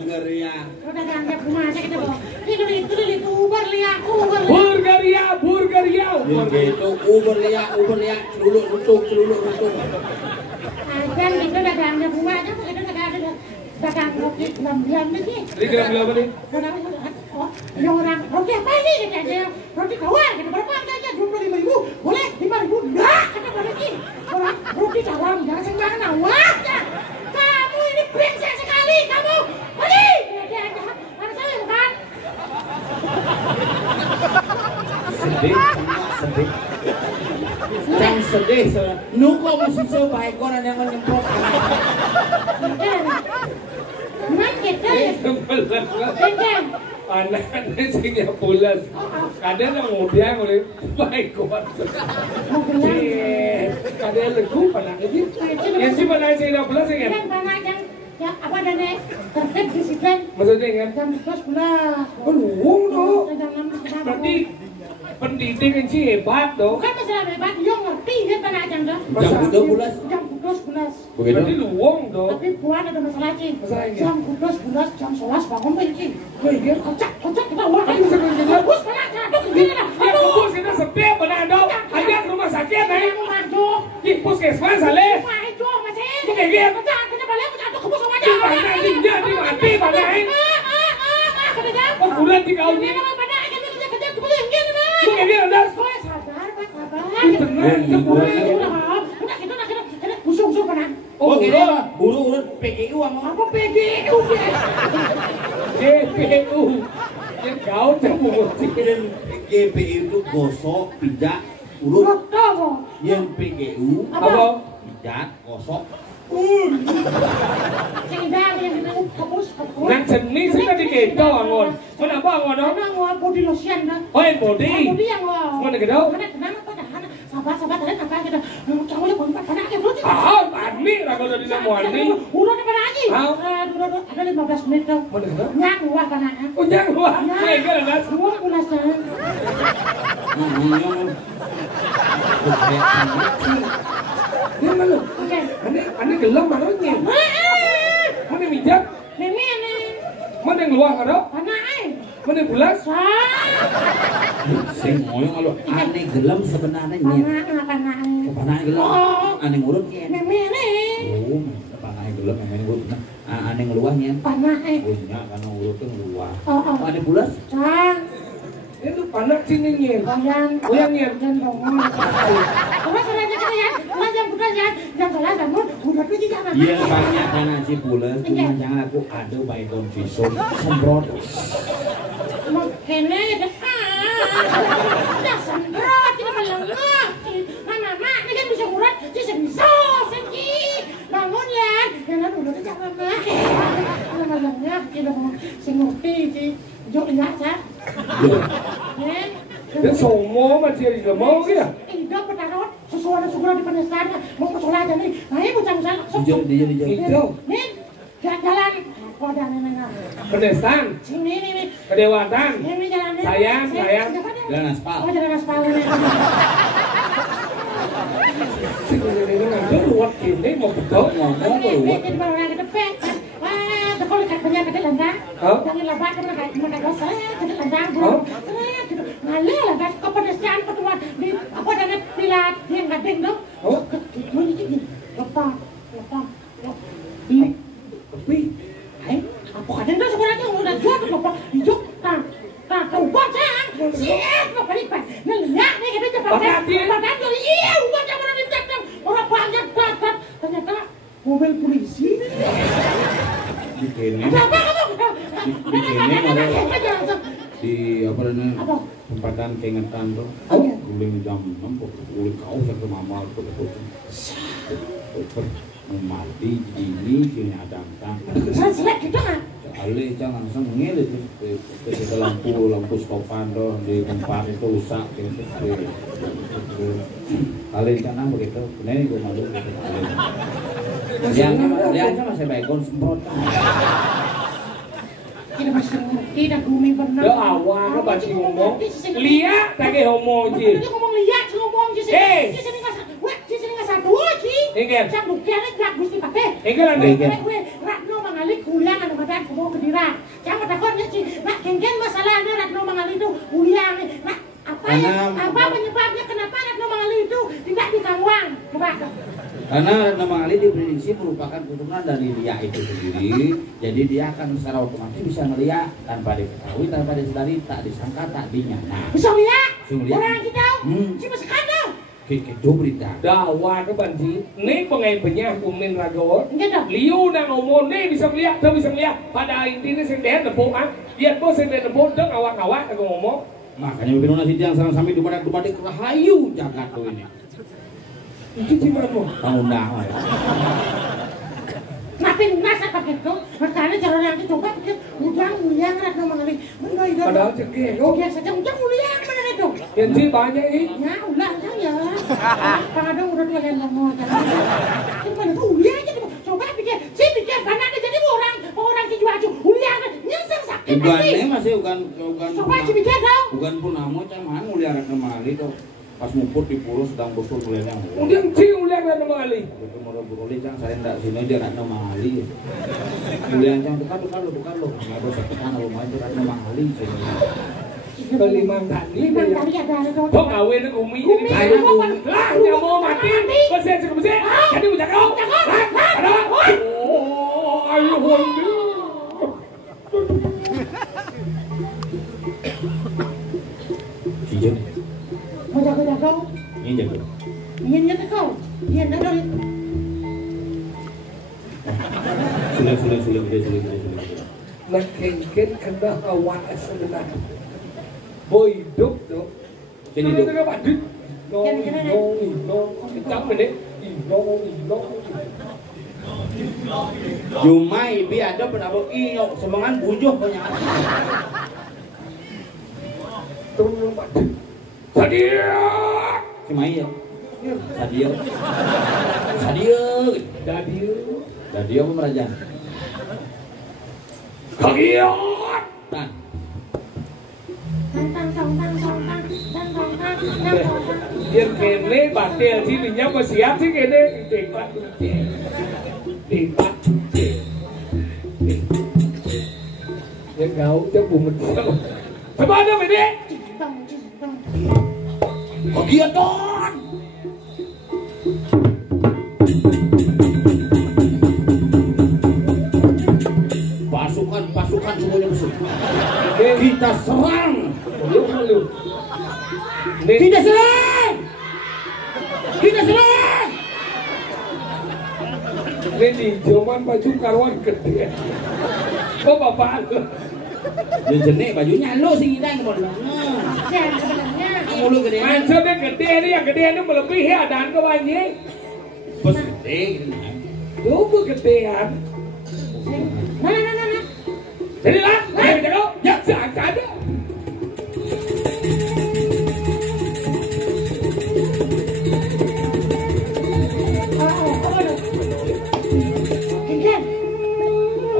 Burgeria. Itu Uber liat, celuluk rutuk. Kan itu dagangnya bunga aja, itu dagang roti 6 bulan lagi. Roti berapa nih? Orang roti apa ini? Roti tawar, berapa aja 25.000, boleh 5.000, enggak, kata lagi. Orang roti tawar, jangan sembarangan awaknya. Kamu ini brengsek sekali, kamu. Beli, harus saya bukan. Sedih. Nuko masih coba ekoran yang menyemprot. Anak-anak sehingga bulan kadang kemudian oleh baik kuat kadang legu pada ini yang sih pada sehingga bulan sehingga ya apa dan tertib disiplin maksudnya kan jam 11 aduh tuh berarti pendidikan sih hebat dong. Bukan masalah hebat, dia ngerti kan tanah aja dah. Jam 12. Jam 12. Begitu. Berarti luang dong. Tapi puan ada masalah Ci. Masalahnya? Jam 12, jam 11 bangun pergi Ci. Wih, dia Kocak kita ulang aja. Bagus mana aduh gini dah. ya pupus kita sepi mana dong. Aja ke rumah sakit nih. Aku maju. Di puskesmas saleh. Maju masih. Itu kayak gitu. Kocak kita balik kocak ke bos aja. Di mana dia di mati mana ini. Oh bulan di kau ini. Itu kayak gitu dah. Usung mana? Oh, gini buru-buru PGU sama Apa PGU? GPU. Yang kau cemburu. GPU itu gosok, pijak, urut. Tahu. Yang PGU Apa? pijat, gosok. Sehingga yang dinamuk kampus. Nah jenis kita di kita angon. Kenapa angon dong? Karena mau body lotion dah. Oh yang body. Body yang lo. Mana gitu? Mana kenapa dah? Sabar tadi apa kita? Kamu yang buat pada aja belum? Ah, Ani ragu dari nama Ani. Udah pada aja. Ah. Ada 15 menit tuh. Mana gitu? Nyak luar pada. Oh jangan wah. Mereka ada. 12 dah. Dia mana? Oke. Ani gelap mana nya? Mana mijat? Mimi ini. Mana yang luar ada? Mana Mana yang bulas? Sing ngoyong kalau aneh gelem sebenarnya nyet. Panah gelem. Aneh ngurut nyet. Mimi ini. Oh, panah gelem aneh ngurut. Aneh ngeluah nyet. Panah Oh nya kana ngurut teh ngeluah. Oh. Aneh bulas. Itu panak sini nya. Goyang dan dongeng. Terus ada aja kan ya. Jam bukan ya. Jam salah kamu udah pergi jangan. Iya banyak kana si bulas cuma jangan aku ada baik daun pisau semprot. Kene ya dah semprot kita melengah. Mama ini kan bisa urat, bisa sengki. Bangun ya. Jangan udah jangan mah. Melengah kita mau sengerti sih. Jok lihat ya. Dia semua masih ada mau gitu. Tidak petarot sesuatu di penistaan mau ke sekolah aja nih. Nah ini bocah saya Dijauh. Itu. Nih jalan wadah nenek. Pedestan. Sini nih. Kedewatan. Ini jalan nih. Sayang. Jalan aspal. Oh jalan aspal nih. Ini ngambil luar ini mau betul ngomong keluar. Ini baru yang ketepek. Wah, kalau ikan banyak kecil lendang. Jangan lebat kan mereka dosa kecil lendang bro. Ngalir lah guys, kepedesan ketuan di apa dan pilat yang gading dong. Ini lepas. Tapi, Apa kadang dah sebenarnya udah jual tuh lepas hijau. Tak tahu bocah. Siap apa lipat. Ngelak nih kita cepat. Badan jadi iya, udah jangan ada datang. Orang banyak datang. Ternyata mobil polisi. Di kene. Ada apa kamu? Di kene ada di apa namanya tempatan keingetan tuh. Guling jam 6 guling kau sampai mama tuh. Mati ini sini ada angka. Selek gitu kan? Sekali jangan langsung ngirit ke lampu stopan tuh di tempat itu rusak gitu. Kali sana begitu, ini gue malu gitu. Yang masih baikon semprot. Kita masih ngerti dan booming benar. ya awal kan masih ngomong. Lihat lagi ngomong sih. Dia ngomong lihat, ngomong sih. Sini nggak satu sih. Engger. Jam buktiannya gak gusti pakai. Engger ane. Gue Ratno Mangali kuliah anu badan kubu kedira. Jangan takutnya sih. Nak kengken masalahnya Ratno Mangali itu kuliah nih. Nah apa penyebabnya kenapa Ratno Mangali itu tidak dikawang? Coba. Karena nama Ali diprediksi merupakan keturunan dari Lia itu sendiri, jadi dia akan secara otomatis bisa melihat tanpa diketahui, tanpa disadari, tak disangka, tak dinyana. Bisa lihat? Bisa Orang kita, si masih kandang. Itu berita. Dawa ke banci, nih pengaibnya kumin rago. Enggak dong. Liu nang ngomong nih bisa melihat, tuh bisa melihat. Pada intinya sendiri nepuk ah, lihat bos sendiri nepuk, deng awak-awak aku ngomong. Makanya bibir nasi yang sarang sampai di badan rahayu jagat tuh ini. Itu gimana mo? Undang. Tapi nasa pakai itu, makanya jalan yang coba pikir udang mulia Ratno Mangali. Padahal cekik, oh. Biasa saja udang mulia mana itu? Yang sih banyak ini. Ya ulang ya. Kadang udah dua yang ngomong. Itu itu ulia aja. Coba pikir, si pikir karena ada jadi orang kejual ulia nyesel sakit. Ugannya masih ugan Sopan si Bijaga. ugan punamo caman muliaran kemali tuh pas mumput di pulau sedang bosur muliaran. Udah cing ulang na mali. Itu mau beroli cang saya ndak sini dia nak mali. Muliaran cang bukan lo. Nggak ada sepekan lo main dia nak mali. Kelimang tadi. Ada. Kok kawin aku umi ini. Lah, nggak mau mati. Bersih. Jadi budak kau. Ada. Oh, ayo hondi. Cijen. Mau jaga kau. Ini jago. Iya kau. Iya nak. Sulit. Nak kengken kena awak sebenarnya. Boy duk. Sini duk. Kena badut. No. Kita mana? No. Jumai bi ada penabok iyo semangan bujuh banyak. Tunggu badut. Sadia. Cimai ya. Sadio. Dadio apa meraja? Kagiat. Nah, Biar kene batil sih minyak siap sih kene debat. Ya kau cak bumet. Coba ada ini. kegiatan. Pasukan semuanya besar. Kita serang. Kita serang. Ini zaman baju karuan gede. Kok bapak lu? Dia jenek bajunya lo sing idang kemana? Mulu gede. Maksudnya gede ini yang gede ini melebihi adaan ke banjir. Bos gede. Itu gedean. Jadi lah, ayo jago. Ya, jangan ada.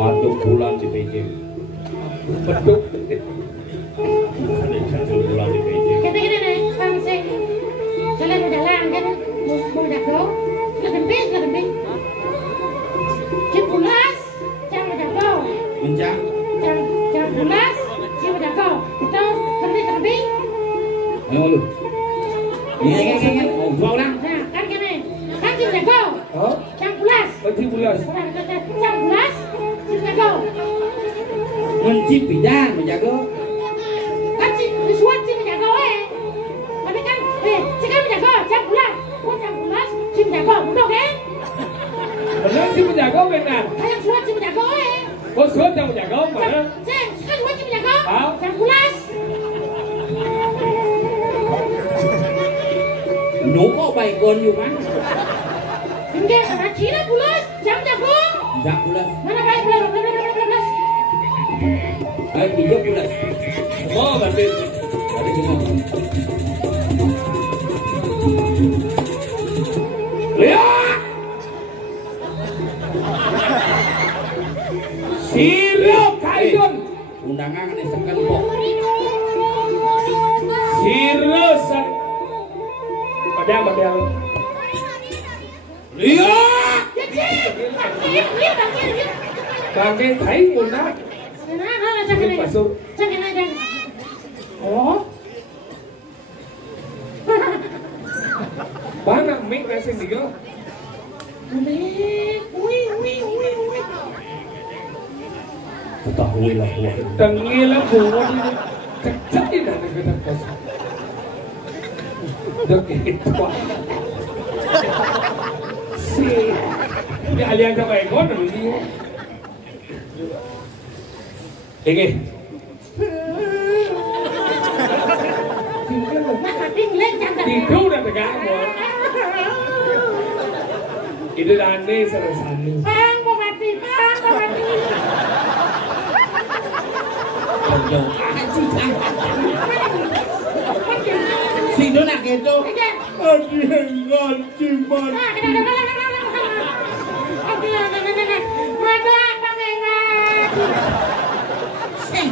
Aduh bulan di Beijing. Beduk. Ada bulan di Beijing. Kita nih, Bang Sing. Jalan kan, mau jago. Lebih. Cipulas, jangan jago. Mencang. Jangan pulas, jangan jago. Itu lebih. Ayo lu. Ini. Oh, dua orang. Nah, kan gini. Kan jangan jago. Oh, Jangan pulas. baju bulas. Jangan pulas, jangan jago. Mencip pidan menjaga. Kan disuat jangan jago Tapi kan, jangan jago, jangan pulas. Jangan pulas, jangan jago. Betul kan? Benar sih menjaga benar. Ayam suat jangan jago Kok suat yang menjaga mana? Kan suat jangan jago. Ah. Jangan pulas. Nunggu baik kon yuk kan? Enggak, sama Cina pulas, jangan jago. Jangan bulan. Mana baik pulas. Ayo 3 bulan. Oh, berarti. Ada kita. Lihat. Siro kaidon. Undangan ini sekan kok. Siro san. Padahal. Lihat. Bangke Thai muna. Ini pasur. Oh, Bana mik nasi tiga. Ketahuilah wah. Tenggelam buat ini. Cecak tidak ada kena pasur. Dok itu. Si. Ini alian sama ekor ini. Oke. Tidur dan tegak mau. Itu aneh serasani. Bang, mau mati. Jauh. Si do nak gitu. Aduh, ngaji man.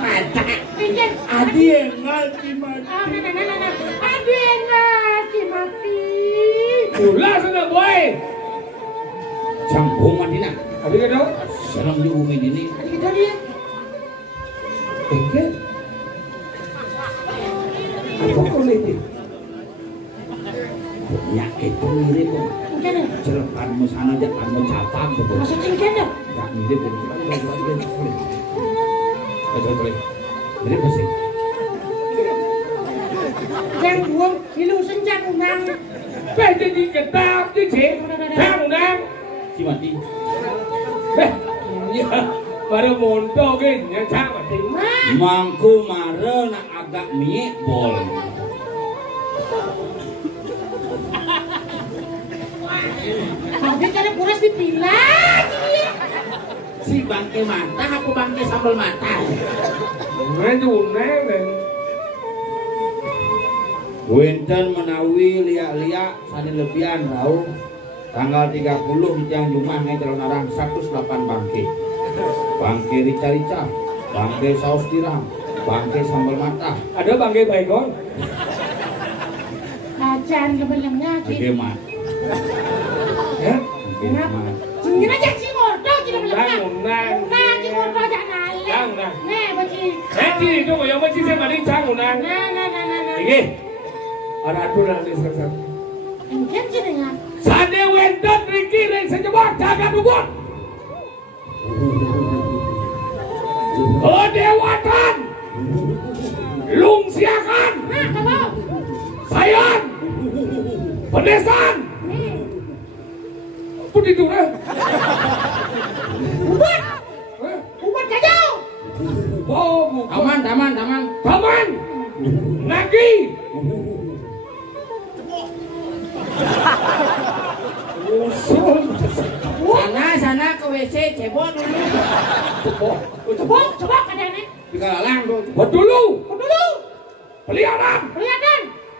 mata. Pinjen. Adi ngaji mati. Adi ngaji mati. Pula sana boy. Sambung Madinah. Adi kado. Salam di umi ini. Adi kado dia. Oke. Apa kau ini? Ya itu mirip kok. Mungkin ya. Cerepan musana aja kan mencapang gitu. Masuk cingken dah. Ya mirip kan. Coba. Mirip sih. Yang buông ilusion jangan undang. Jadi kita jadi jangan undang. Si mati. Ya, baru montok kan, yang jangan mati. Mangku mare nak agak mie bol. Tapi cara puras dipilah. Si bangke mata aku bangke sambal mata. Neng. Winten menawi liak-liak sani lebihan tahu tanggal 30 yang Jumat ngejelon arang 108 bangke. Bangke rica-rica, bangke saus tiram, bangke sambal mata. Ada bangke baygon. Ajan kebelamnya Bangke sih. mat. Ya, Bangke mat. Cingin aja si ngordo tidak belamnya. undang. Nah, si ngordo jangan nalek. Nih, baci. Nanti itu yang masih saya maling jangan undang. Nah. Iki. Ada aturan di sana. Mungkin sih dengan. Sade wendan Riki ring sejebak jaga dubun. Kedewatan. Lung siakan. Nah, kamu. Sayan. Pedesan. Nih. Apa itu eh? Ubat kacau. Oh, bukan. Taman. Taman. Nagi. Usul. Sana ke WC cebol dulu. Coba kadang-kadang. Dikalalang tuh. Buat dulu. Pelihara. Pelihara.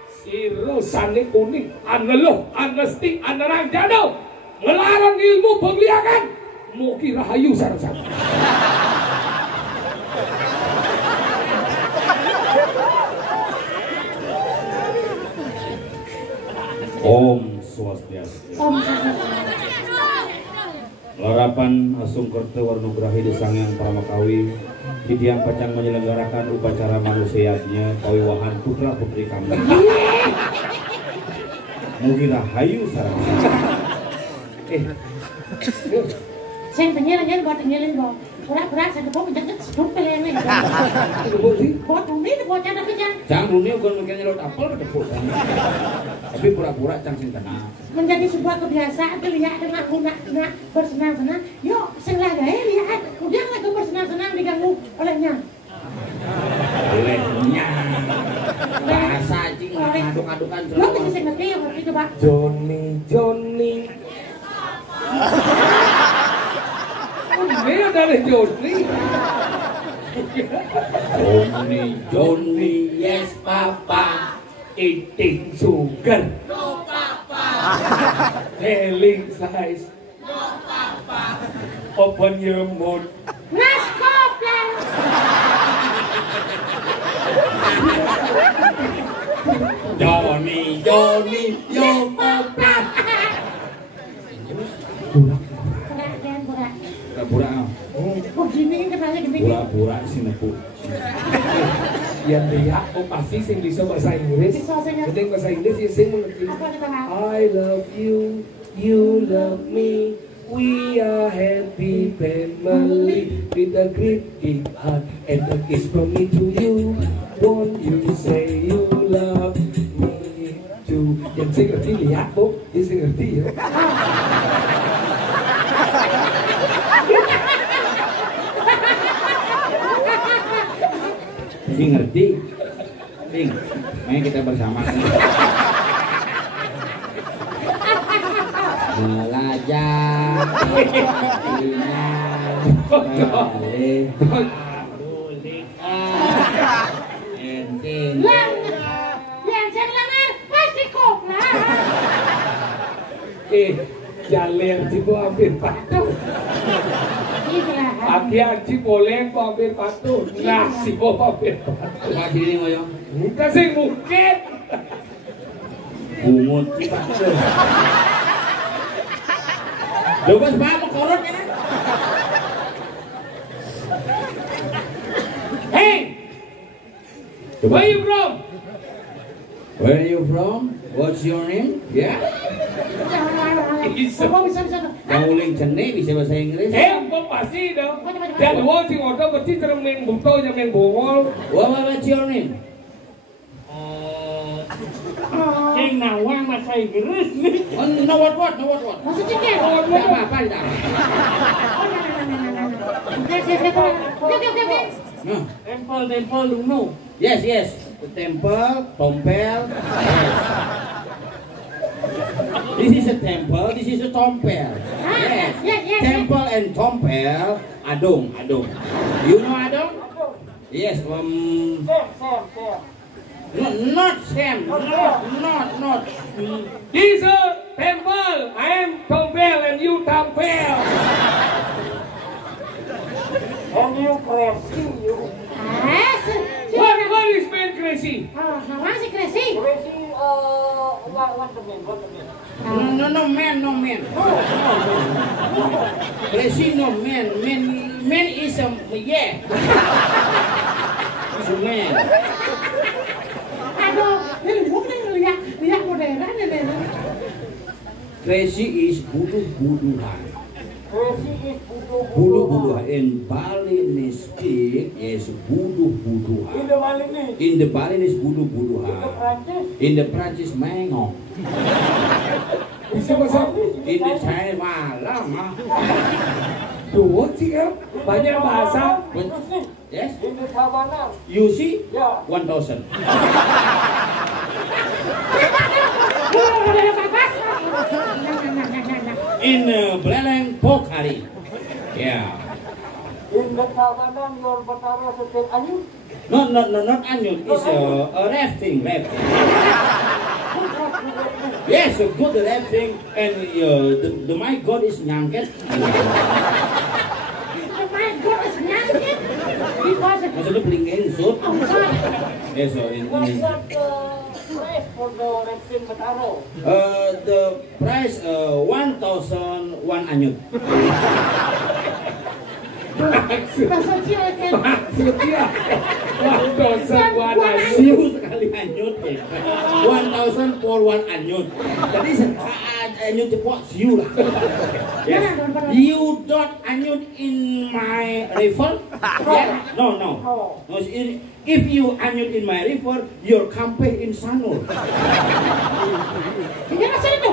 Si rusane kuning. Aneloh, anesti, anerang jadau. Ngelarang ilmu penglihakan. Mugi rahayu sarang. Om Swastiastu. Om. Larapan Asung Kerto Warnugrahi Desangyang Pramakawi Hidiang Pacang menyelenggarakan upacara manusianya Pawiwahan putra putri kami. Mugi rahayu sareng. Sen penyelenggara buat penyelenggara. Pura-pura saya kepok menjadi sedup pelene. Buat ini buat ada kerja. Cang dunia bukan mungkin nyelot apel ketepuk. Tapi pura-pura cang sing tenang. Menjadi sebuah kebiasaan lihat dengan guna bersenang-senang. Yuk, senang gaya lihat. Udah nggak tuh bersenang-senang diganggu olehnya. Olehnya. Bahasa cing aduk-adukan Lo bisa sing ngerti yang ngerti coba. Johnny. Ini dari Johnny. Johnny, yes papa. Eating sugar. No papa. Telling size. No papa. Open your mouth. Naskoplan. Johnny, yo papa. Pura-pura. Oh gini kenalnya gini. Pura-pura si nepu. Yang dia pasti sing bisa bahasa Inggris. Penting bahasa Inggris ya sing mengerti. Apa kita bahas? I love you, you love me. We are happy family with a great big heart and a kiss from me to you. Won't you say you love me too? Yang saya ngerti lihat bu, yang saya ngerti ya. Si ngerti. Ting, mari kita bersama. Belajar boleh enting Yang saya lamar pasti kopla. Jalan di bawah ambil padu. Iya. Aki Haji boleh kok ambil patuh. Nasi kok ambil patuh. Pak sini ngoyo. Kasih mungkin. Bungut kita. Dobas Pak mau korot ya. Hey, where you from? Where are you from? What's your name? Ya. Bisa. Kauling cene bisa bahasa Inggris. Pasti dong. Dan wong sing ordo mesti cermin buto yang bongol. What's your name? Sing nawang bahasa Inggris nih. Oh, no what? Maksudnya kayak Tidak apa-apa, tidak. No. Temple Luno. Yes. The temple, tompel. Yes. This is a temple, this is a tompel. Yes. Temple and tompel, adong. You know adong? Yes. Not Sam. Not. This a temple. I am Tompel and you Tompel. And you crazy. What is man crazy? Masih crazy. Crazy. What the man? No man. Crazy no man. Man is a yeah. Is a man. Aduh, ini bukan lihat modern ini. Crazy is buduh-buduhan. Crazy is Buduh-buduhan. In Balinese speak is buduh-buduhan. In the Balinese buduh-buduhan. In the Prancis mengok. Bisa bahasa In the Chinese malam. dua sih kan? Banyak bahasa. Yes. Ini Savannah. You see? Ya. 1,000. In Beleng Pokari. Yeah. In the Savannah, your Batara Setel Anyut. Not anyut. It's a rafting. Yes, a good rafting. And the my God is Nyangket. Maksudnya pelingin sud. Yes, so in What's that price for the rafting Batara? the price 1,001 anyut. Setia. Wah, dosa gua nanya. Siu sekali anyut ya. 1,000 for 1 anyut. Jadi anyut cepok siu lah. Yes. You don't anyut in my river? Yeah? No. If you anyut in my river, your campaign in Sanur. Ini masih itu.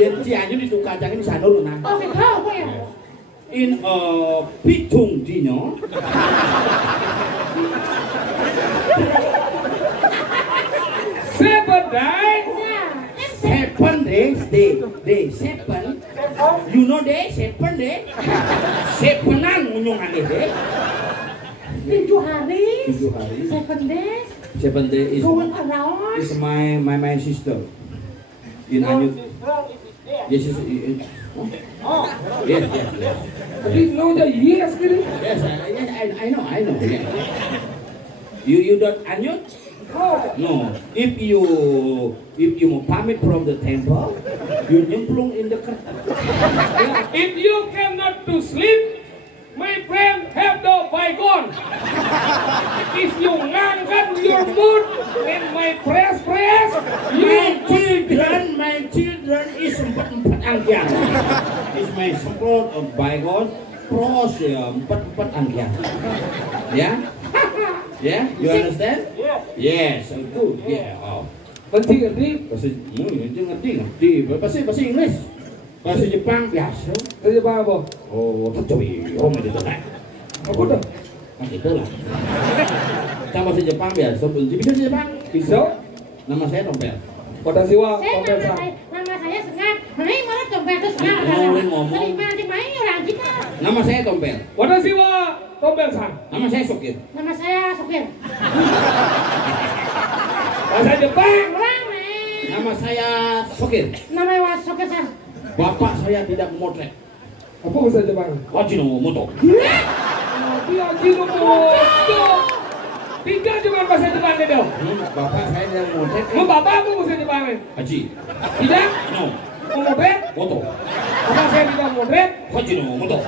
Ya, si anyut itu kacangin di Sanur nah. Oh, tahu kok ya. In Pitung Dino. Seven days. 7 days, day 7. You know day 7 day. 7-an munyungan day. 7 hari. 7 hari. 7 days. 7 days Going around. is my sister. In Anyut. Yes. Yes. Tapi no the yes gitu. Yes, I know. Yeah. You don't anyut? No. If you mau pamit from the temple, you nyemplung in the kertas. If you cannot to sleep, my friend have the bygone. If you ngangkat your mood in my press, My children is 4 angkian. Is my support of bygone. Pros ya 4 angkian. Yeah, you understand? Yes, good. Yeah. Oh. penting ngerti. Ngerti. Bahasa Inggris. Bahasa Jepang biasa. Tadi apa apa? Oh, tapi orang itu tak. Apa dah? Itu lah. Kita bahasa Jepang biasa. Bisa Jepang? Bisa. Nama saya Tompel. Pada siwa Nama saya Sengat. Main malah Tompel itu Sengat. Terima di main orang kita. Nama saya Tompel. Pada siwa Tompel san. Nama saya Sokir. Nama saya Sopir. Bahasa Jepang. Nama saya Sokir. Nama Sopir san. Bapak saya tidak memotret. Apa bahasa Jepang? Ajinomoto. Ajinomoto. Tidak cuma bahasa Jepang itu. Bapak saya yang modek. Mau bapak apa bahasa Jepang? Haji. Tidak? No. Mau modek? Moto. Apa saya tidak modek? Ajinomoto.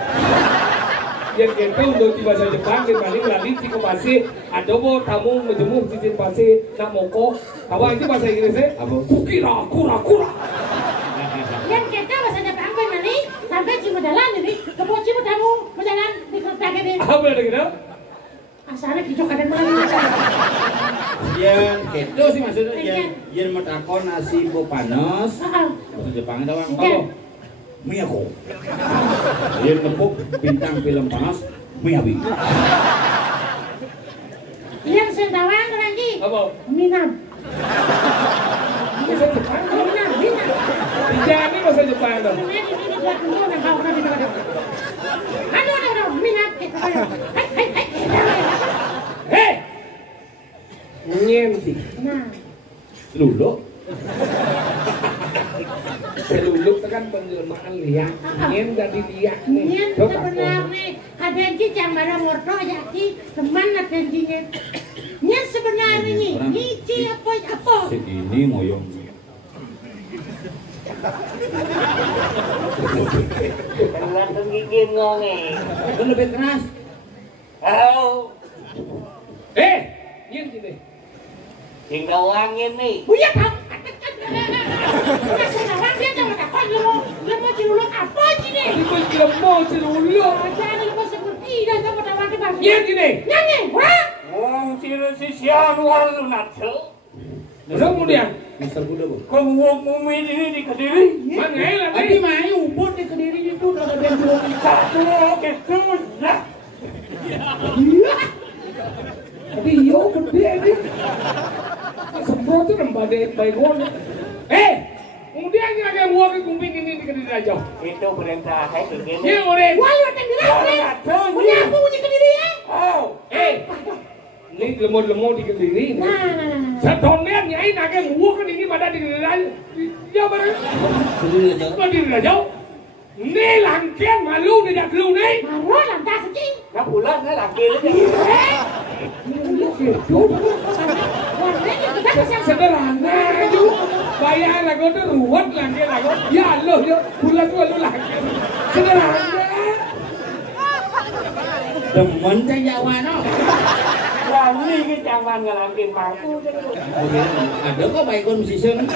Yang kita untuk di bahasa Jepang dibanding lagi di pasti ada mau tamu menjemur di pasti nak moko. Tahu itu bahasa Inggrisnya? Apa? Kukira, kura. Yang kita bahasa Jepang benar nih, sampai Cimajalan ini, kemudian Cimajalan berjalan di kota ini. Apa ada gitu? Asalnya kicok ada mana? Yen gitu sih maksudnya yen metakon nasi mbok panas. Bahasa Jepang itu orang apa? Miyako. Yen tepuk bintang film panas Miyabi. Yang sendawang lagi. Apa? Minam. Bahasa Jepang? Minam. Tidak ini bahasa Jepang itu. Ini buat dulu yang kau pernah dimakan. Aduh, minam. Hei! Nyenti. Nah, Lulu. Seluluk itu kan penjelmaan liak. Nyen dari liak nih. Nyen Coba sebenarnya ada yang kijang barang worto ya ki teman ada yang nyen. Nyen sebenarnya ini apa? Segini ngoyong. Tergantung gigit ngonge. Itu lebih keras. Oh, nyen sini. tinggal wangin nih. Buya kau. Sendawang dia jangan takut lemo ciluluk apa sini? Ini lemah seluluk. Jangan lemo seperti dah sama tawar di bawah. Nyen sini. Nyen, wah. Wong si sian walu natsu. Kemudian. Mister kuda bu. Kau wong mumi ini di Kediri. Mana lah Tadi main ubud di Kediri itu kalau ada yang belum. Satu gitu lah. Tapi yo gede ini. Semprot itu rembade baikon. Kemudian yang gua ke kumping ini di Kediri aja. Itu perintah hai begini. Nyen orang. Wah, lu ada yang punya apa punya kediri ya? Oh, Ini lemot-lemot di Kediri. Nah. Setonnya nyai naga gua kan ini pada di Kediri aja. Ya barang. Kediri aja. Ini langkian malu tidak lu nih. Baru lantas sih. nó pulang nó làm kia đấy. Sederhana aja. Bayar lah kau tu ruwet lagi lah kau. Ya lo pulang kau lu lagi. Sederhana. Demen saya Jawa no. Làm gì cái chàng văn là làm tiền bạc tu chứ. Ada kok baikon season.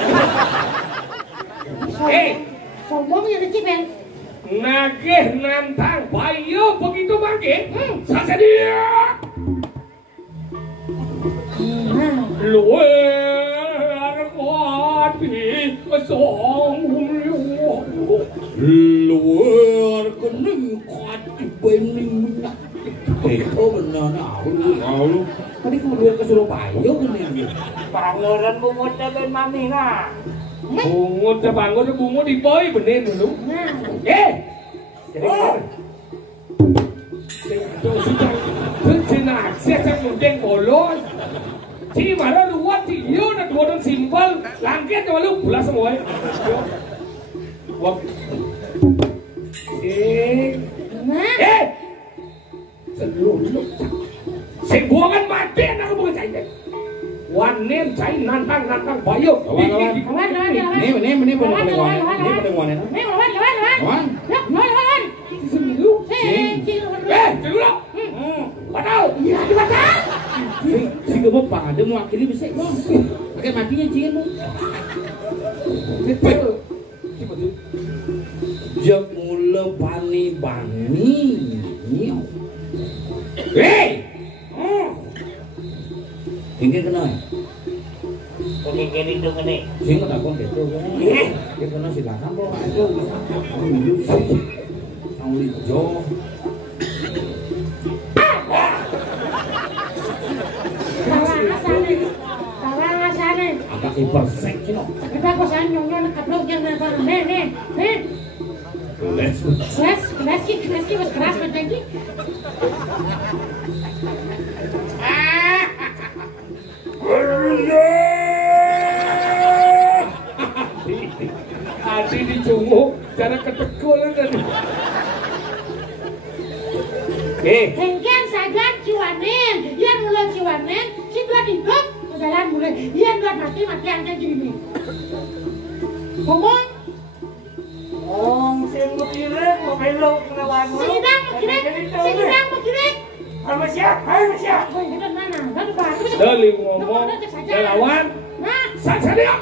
Sombongnya ada Cibeng. Nagih nantang bayo begitu bangkit. Saja dia. Luar kuati song luar kening kuati bening. Oh benar nah. Tadi kemudian ke Surabaya kan Pangeran bungut cho bên mami nah. Bungut sa bangun na bungut di boy benin dulu. Jadi sudah siapa mungkin bolon. Si mana luat si yo na dua dan simpel langkah cuma lu pulas semua. Wah. Seluruh sebuangan mati anak bukan cahaya. Wanen cahaya nantang bayo. Ini pada ngwan. Seminggu. Seminggu. Padahal. Iya, dibatal. Si gemuk pada mewakili bisa bang. Pakai matinya cium. Jak mula bani. Ini kena. Cái đi đường này. Sing tak kon gitu. Kita kena silakan kok aja. Tahu lijo. Salah asane. Agak ibar sek cino. Kita kok nyong kaplok yang nang nih. Kelas wis keras lagi. Hati dicunguk cara ketekul tadi. Hengken sajan ciwanen, yang mulai ciwanen, si dua hidup, jalan mulai, yang dua mati angkat gini. Ngomong. Sing berkirim, mau belok kenawan lu. Sidang berkirim. Sama siapa? Woi, itu mana? Lalu baru. Dali ngomong, lawan. Nah, Sasadia.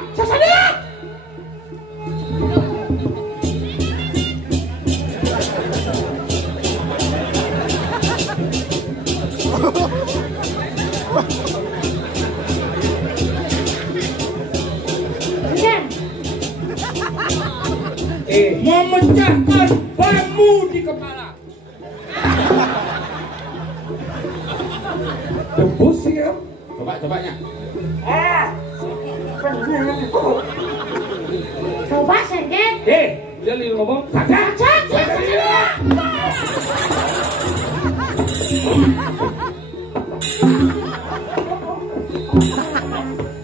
Memecahkan bambu di kepala. Tebus ya. Cobanya. coba Sengken. Jadi ngomong. Saja.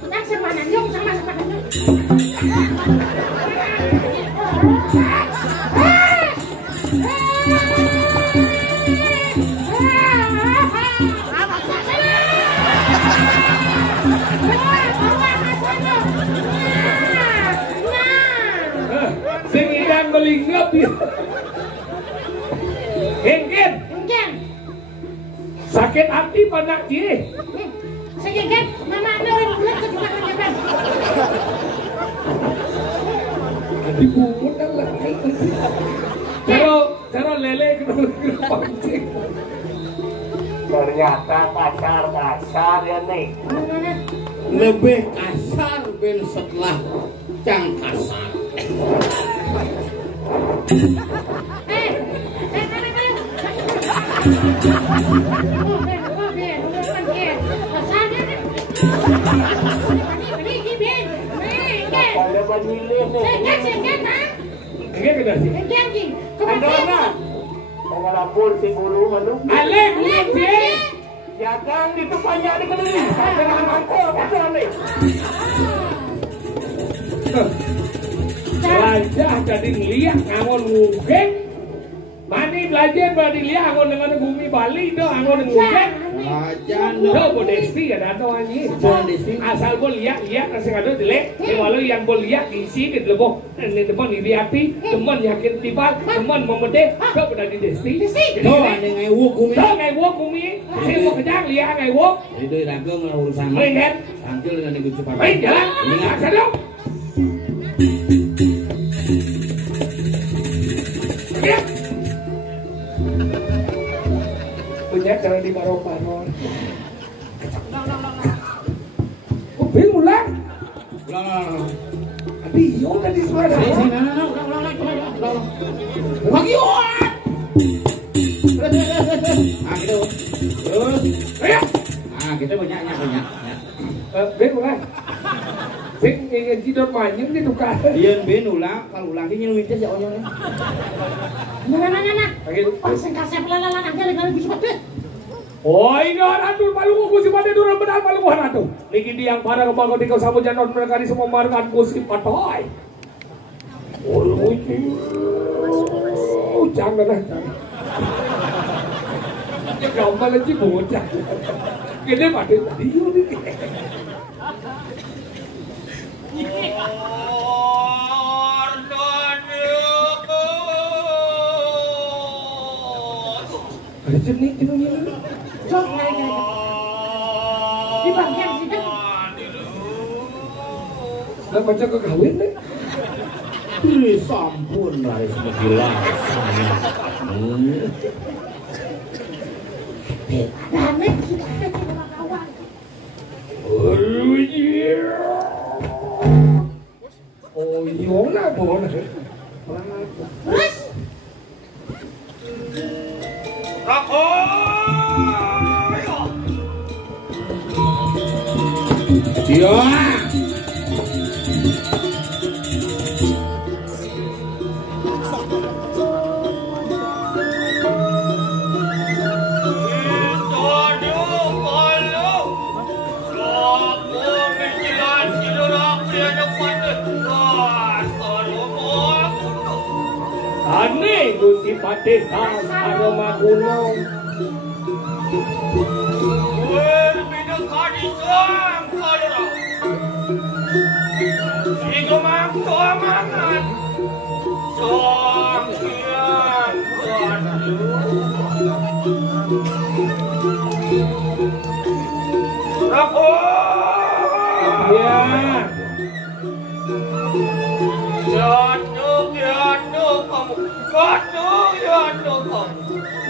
Nak sama Nanyong sama Nanyong. Sing idang melingap ya. Hengken. Sakit hati pada cie. Sengken, mama ada orang bulan ke juga kan. Dibungkut kan lah. Cara lele ke pancing. Ternyata kasar ya nih. Lebih kasar ben setelah cang kasar. Kalau banilih nih. Sengken, Hengken kena sih. Sengken, Andona. Dengan lapor si guru malu. Alek cie. Jangan ditupanya di keliling. Jangan mangkuk kasar nih. Belajar jadi ngeliat ngangon ngugeng. Mani belajar berarti lihat ngangon dengan bumi Bali do ngangon ngugeng. Ajan Do bodesti ada atau anjing. Asal bol lihat kasih kado jelek. Walau yang bol lihat isi di lebok. Ini teman diliati, teman yakin tiba, teman memede. Do pada di desti. do ane ngai wuk umi. Do ngai wok bumi. Saya mau kejar lihat ngai wok. Itu dagang urusan. Main Tampil dengan ikut cepat. main jalan. Ingat saja. Ya. Punya cara di baro-baro. Oh, bingung lah. Ulang. Adi, yo tadi suara. Ulang. Lagi on. Gitu. Terus. Ayo. Kita banyak. Bingung lah. Sing ingin tidur manyung di tukar. Yen ben ulang, kalau ulang ini nyuwit ya onyone. Nah. Panggil. Pasang kasih pelalalan aja dengan bisa deh. Oh, ini orang tuh malu ku si pada durang benar malu ku orang tuh. Niki diang pada kemangko di kau sabu janon mereka di semua markan ku si patoy. Oh, jangan. Ya kau malah ci bocah. Gede pada dia ni. Ada jenis ini. Jok naik. Di bagian situ. Dah macam kau kahwin ni. Ih, sampun lah semegila. Aneh kita sama kawan. Oh iya. Oh iya lah boleh. Terus Ya. Aneh gusti patih tas aroma gunung. yang kaya Sigo magtuamangan Song yang Rako Ya. Yanu kamu Yanu kamu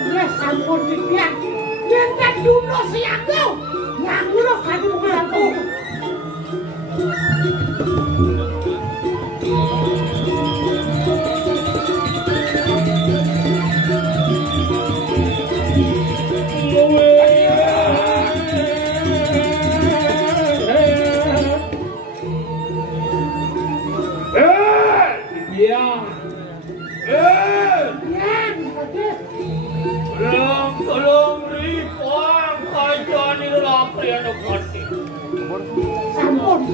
Ya sampun dipian. Yen tak duno siangku. Nganggo lo kadu aku.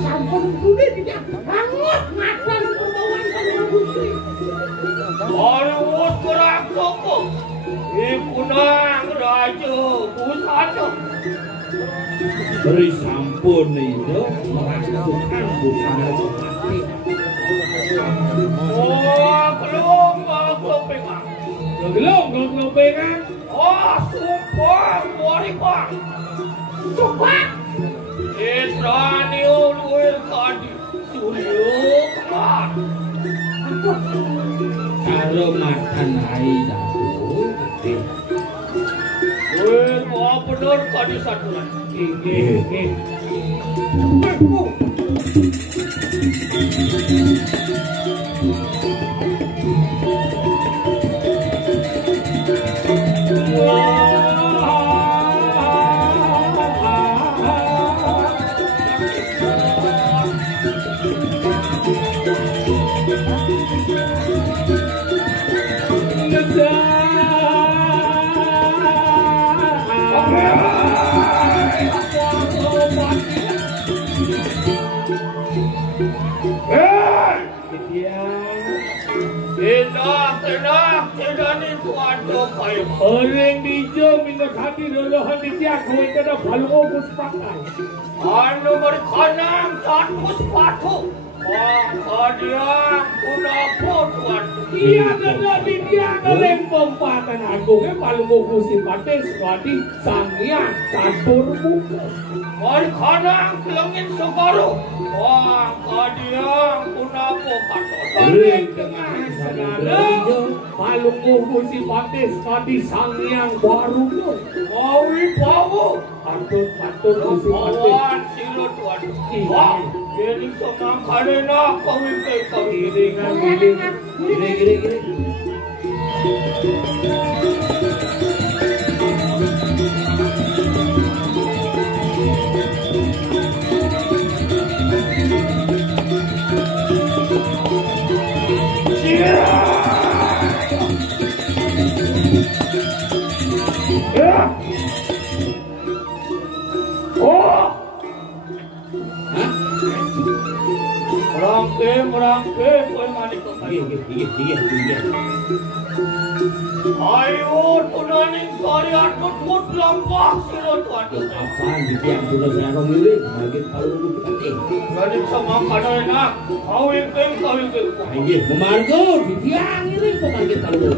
Sampun kuwi tidak hangut ngadan permohonan kalian Gusti. Arus kerakoko iku nang raja pusaka. Beri sampun itu merasukan busana mati. Oh, belum pengang. Belum pengang. Oh, sumpah, boripang. Sumpah. Israniu luir kadi suryo kelar. Kalau makan hai dapur, Wah, bener kadi satuan. Tenang ni tuan dokai. Orang dijo minat hati lolohan dia kau itu dah balgo puspakai. Anu berkanang satu sepatu. Dia kenapa tuan? Iya dah dia ngeleng pempatan aku ke balgo pusipate sekali sangian catur buka. Berkanang kelengin segaru. Dia kenapa kata? Orang tengah segala balgo pusipate sekali sangian baru tu. Maui bau. Patut pusipate. Awan silo tuan. Wah, jadi senang karena kawin kawin. Gini. Merangke, kau mani Iya. Ayo, tunaning karya tutut lambak silo tuan. Apaan di tiang sudah saya ngomongin, makin kalau lu penting. Jadi sama kadang kawin ke. Ayo, memargo di tiang ini bukan kita lu.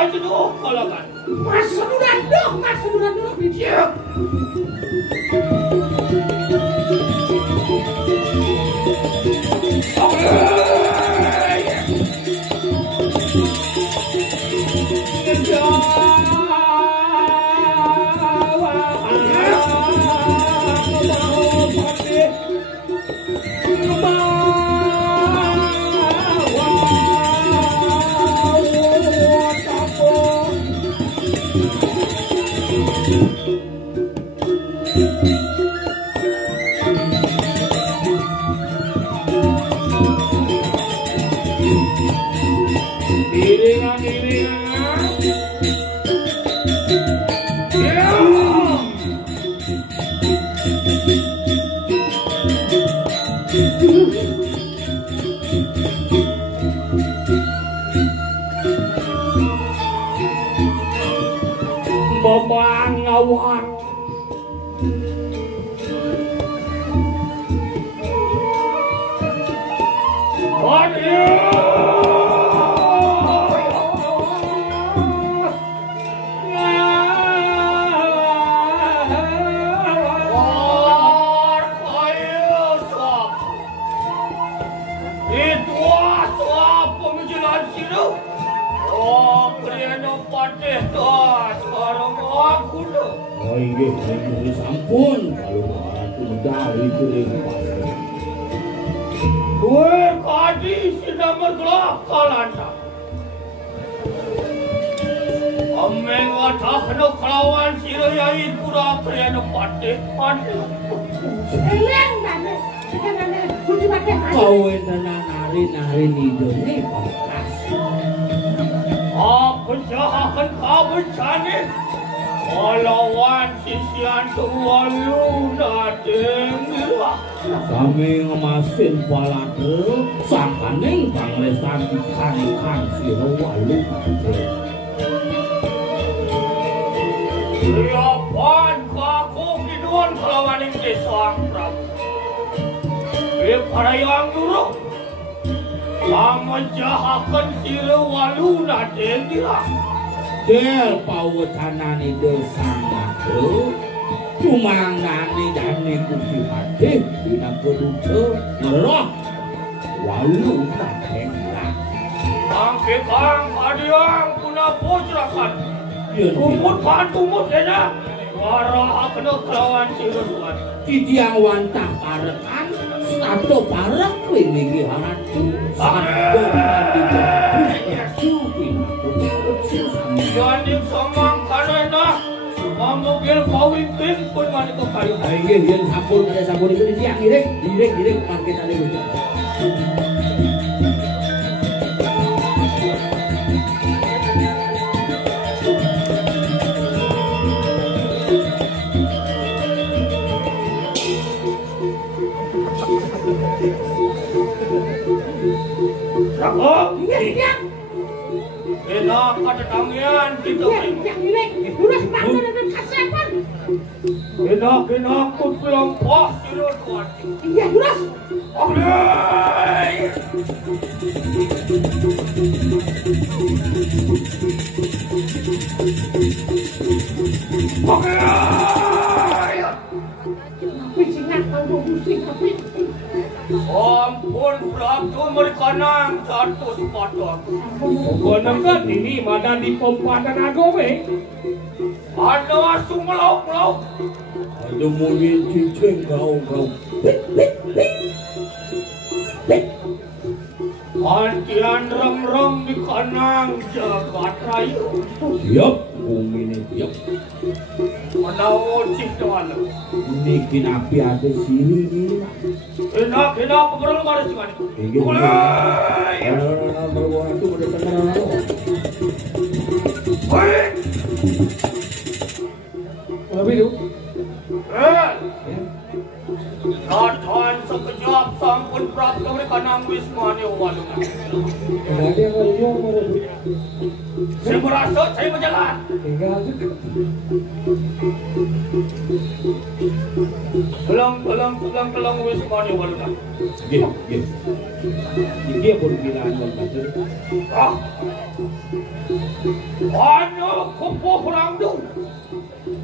Aduh, kalau kan. Masuk dulu bijak. memangawang sampun kalau aku medali kering pasir. Gue kadi sudah bergelap kalanda. Ameng wadah no kelawan sirayain pura kriana pate. Eleng nane, nane, kunci pakai. Kau nari nidone pangkas. Apa jahakan kau bencana? Olawan sisian tuwalu dateng kami ngemasin palade sakaning panglesan ikan sira walu Siapan kaku kiduan kelawan ing Sang Prabu parayang dulu sama jahakan sira walu dateng Del pawecanane desangake cumanane dane Gusti Padhe dina keduce ngeroh walu patenglah Angke kang adiang puna putrakan kumut pantumut dena warah kena kelawan siruan titiang wantah parekan satu parek wingi haratu satu Jangan somang karena mamugil pawipin pun manito kayo. Ayo yang sampun ada sampun itu dia direk pakai tali gusti. Rako, Iya. enak ada tangian gitu. Yang direk, udah bangun dan kasihan. Enak pun kelompok siruan. Iya, udah. Oke. Tapi singat kalau pusing tapi. Ampun Prabu merkanang jatuh sepatah. Gonengkan ini mana di Pompadan Agome. Ada asung melau. Ada mungkin cincin kau. Antian rem di kanang jagat raya. Siap, bumi ini siap. Mana wajib tuan. Ini kinapi ada sini ni. Enak berang baris kan. Mulai. Berbuat itu pada tengah. Hei. Tapi tu. Nathan sekejap sampun Prabu mereka nang wismane walungan. Nanti yang kalau dia mau. Saya merasa saya berjalan. Tinggal tu. Kelang wismane walungan. Gih. Dia pun bilang macam. Ano kupu kurang tu.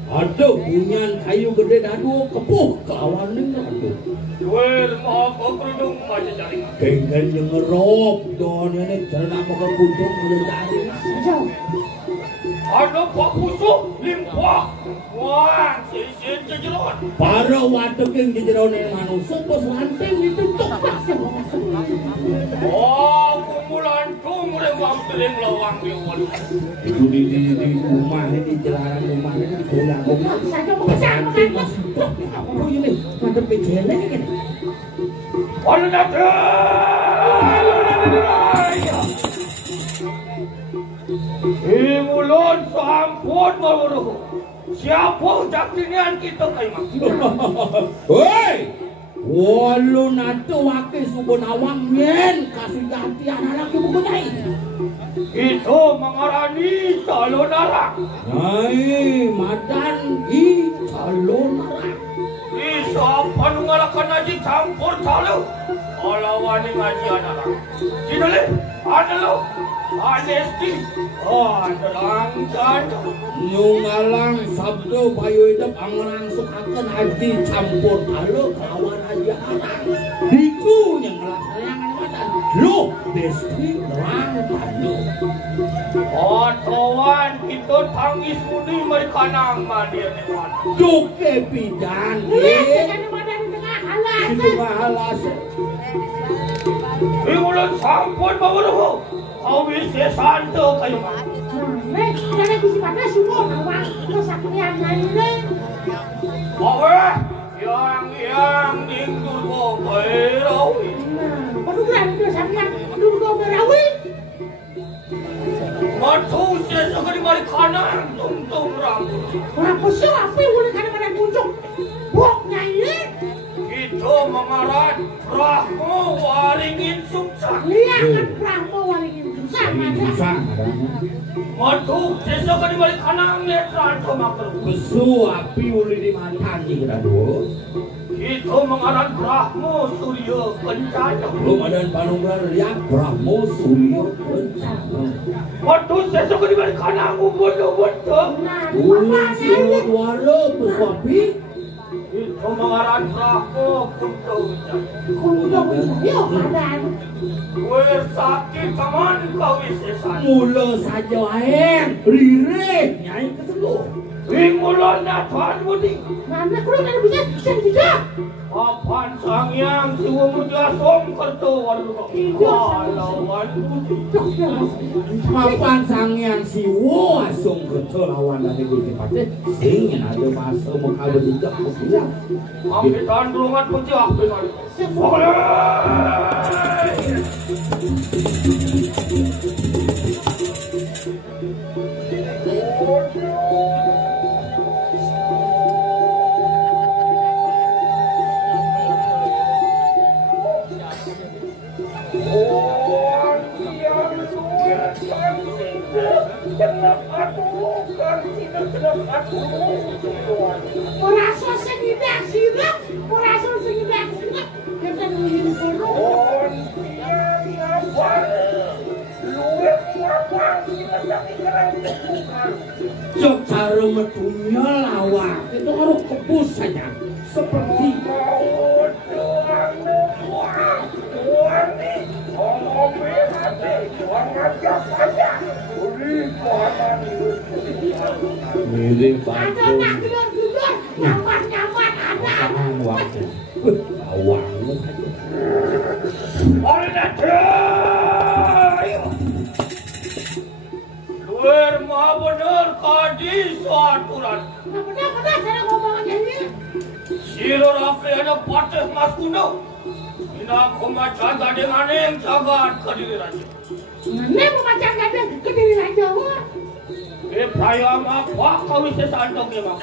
Ada punyan kayu gede dadu kepuh kawan ni ada. Duel mau kerudung macam jaring. Bengkel yang ngerop don ini cerita pakai kuntung boleh cari. Ano papusuk limpah. Wah, sisin jejeron. Para wadah yang jejeron yang manusia bos lanting itu tuh. Oh, kumpulan mulai mampir lawang di walu. Itu di rumah ini di jalanan rumah ini di bola. Saya mau kesan. Apa ini? Macam pejele ni kan? Ano natin? Imulon sa ampun marunong. Siapa jakinian kita kay Mak? Hei! Walu nato wakil subon awang yen kasih gantian anak ibu kunai. Itu mengarani talo narak. Nai campur tahu. Kalau wani ngaji anak. Sini ada lo. Anesti. Oh, ada langgan. Nyungalang sabdo bayu hidup angan sukakan haji campur tahu kawan haji anak. Diku yang melaksanakan matan. Lo desti langgan lo. Oh, kawan itu tangis mudi mereka nang mandir ni wan. Duke pidan. Itu mahalas. Iulan sampun bawa kau bisa santo kayu mah. Nek, jangan kusi pada semua kawan. Kesaktian lainnya. Bawa yang dingdul kau berawi. Penugaran itu sampean dulu berawi. Matu saya sekali balik kanan tung rambut. Orang pesel apa yang boleh kadang kadang muncul. Boknya ini. Itu mengarat Rahmo waringin sukses. Lihat kan Rahmo waringin susah. Susah. Matu saya sekali balik kanan netral sama keruk. Besu api uli di mantan kita dulu. Itu mengarat Rahmo Suryo Kencana. Belum ada panunggal lihat Brahmo Suryo Kencana. Matu saya sekali balik kanan ubun-ubun. Uli Suryo Dwara Pesuapi. Itu mengarat Rahmo Kunto. Yuk ada. Gue sakit teman kau isesan. Mula saja air ririh nyai keseluruh. Ingulana Tuhan Budi. Mana kurang ada bisa tidak. Papan sangyang siwa muda som kerto waluka. Lawan Budi. Papan sangyang siwo asung kerto lawan dari Gusti Pate. Sing ada masa muka berjejak kesia. Ambitan dulungan Budi benar. Oleh. Orang sosok tidak sirap, orang sosok tidak sirap. Kita nungguin dulu. Jok cara metunya lawak itu harus kebus saja seperti mirip Ada nak gelor-gelor, nyaman-nyaman ada. awang awang Oleh luar maha benar kadi suaturan. Benar-benar saya ngomong aja ini. Siro rapi ada patah mas kuno. Ina kumaca dengan yang jagat kediri raja. Ini memacang ada kediri raja. Prayam apa kau bisa santok ya mak?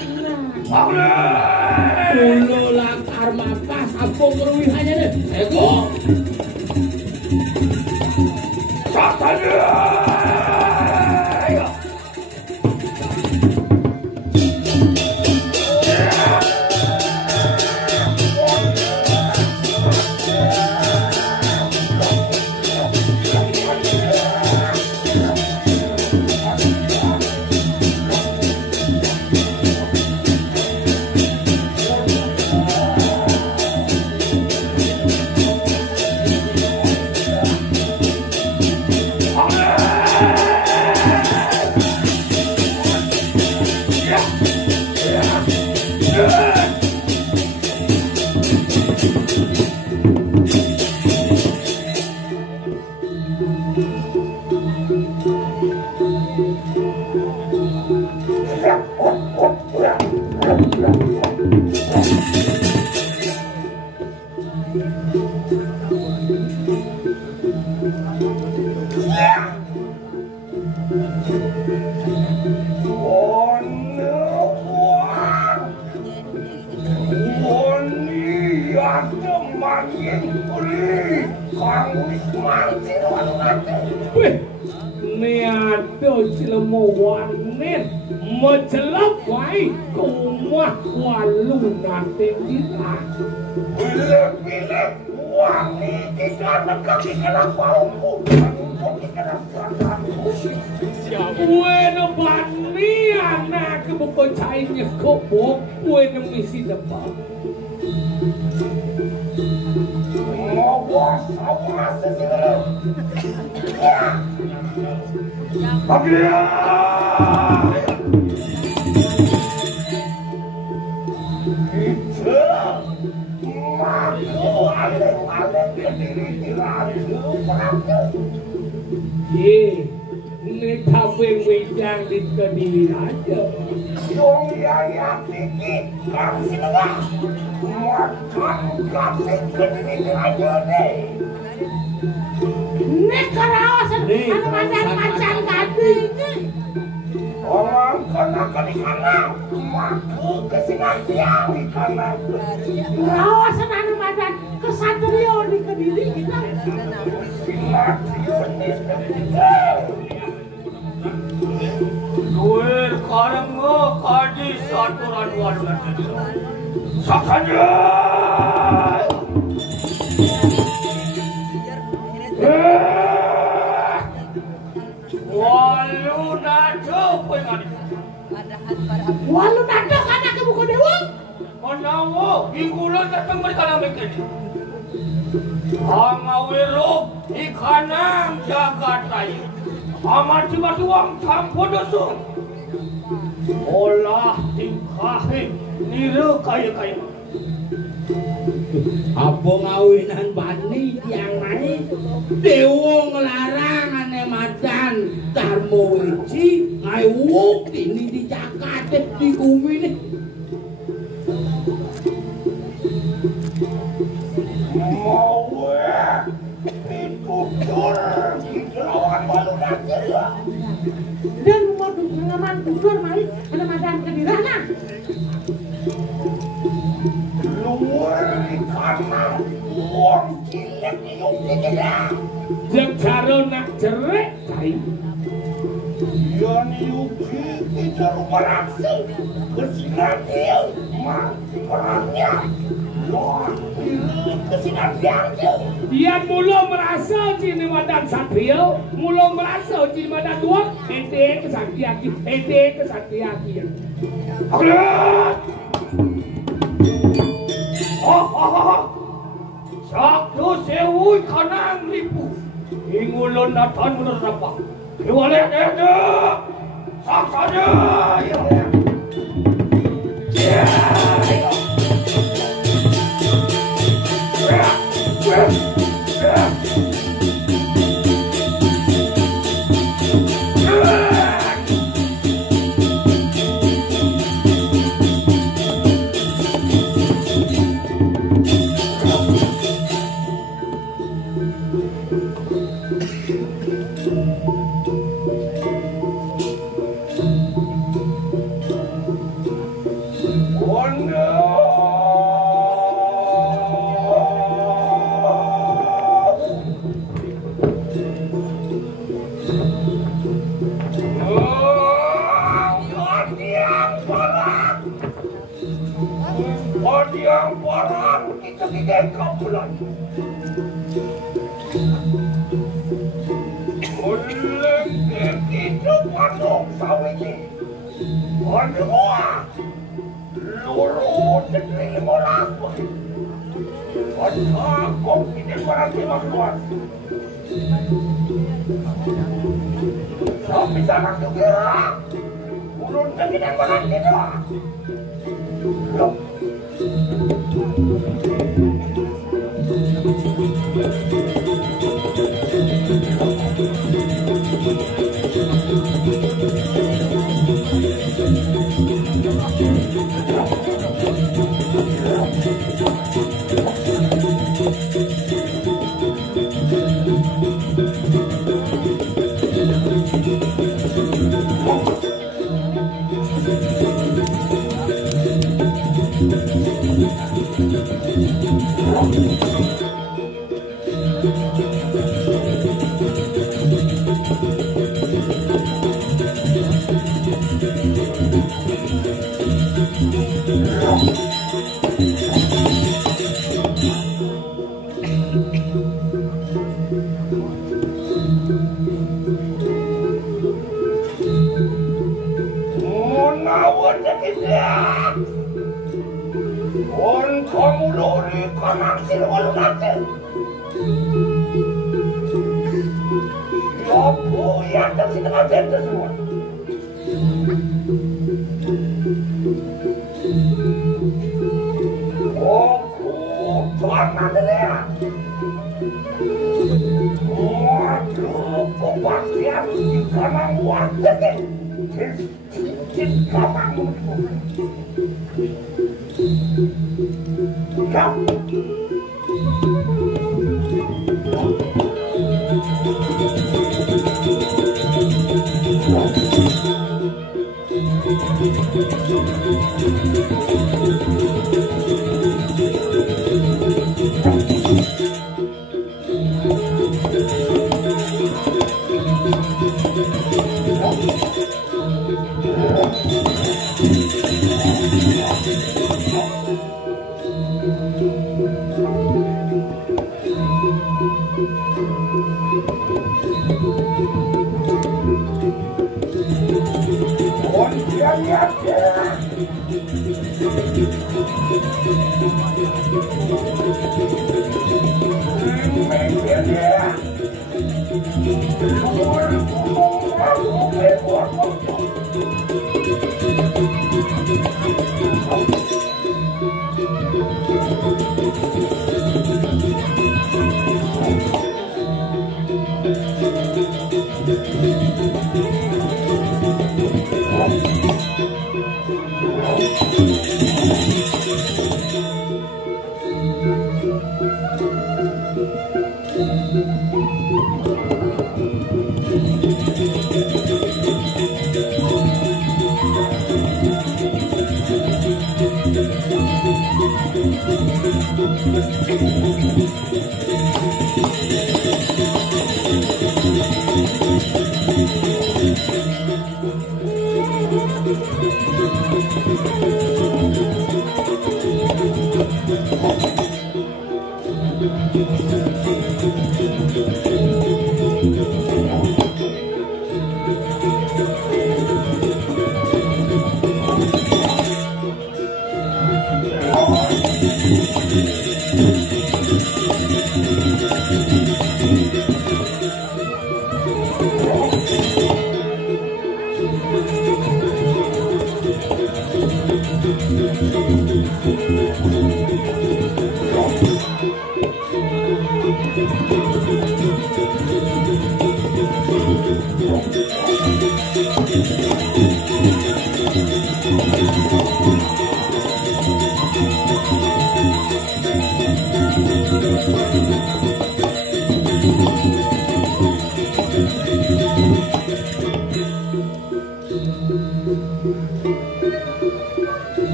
Oleh. Ulo lantar mapas apa keruwihannya deh ego Satania. Wih, niado cilemu wanen mencelap wae kuma mah walu nate kita. Pilih-pilih wangi kita kaki kena pauku, kaki kena sataku. Kue nebani anak kebukacainnya kobok, kue nemisi depan. Awas segala. Bagian. Kita aku alih-alih ke diri diraku Prabu. Ini kafe wedang di Kediri aja. Dong ya dikit kasih lah. Makan kasih ke diri aja deh. Nek karaosan anu macan gading. Orang kena maku kesenantian di kanan. Karaosan anu macan kesatrio di Kediri kita. Duit sekarang kaji saturan warga sakanya. Walu nado pengen. Walu nado anak ibu Dewa. Menawo ikulan datang mereka bikin. Angawiro ikanang jagatai. Amat tiba-tiba campur dosu. Olah tingkahi niru kaya-kaya. Apa ngawinan bani tiang mani dewa ngelarang ane macan Darmo Wiji ngaiwuk ini dicakatet di bumi nih. Mau itu tur kita lawan balu nanti ya. Dan mau ngaman kudur mari ada macan Kedirana. Luar karena uang cilik yung dikira. Jam caro nak jerek kai. Yan yuki kita rumah raksi kesinatian mati perangnya. Wah, ini kesinatian. Dia mula merasa cini madan satrio, mula merasa cini madan dua, ente kesaktiaki. Akhirat. Sabtu sewu kanang lipu. Ingulon natan menerapa. Iwalek ada. Saksanya.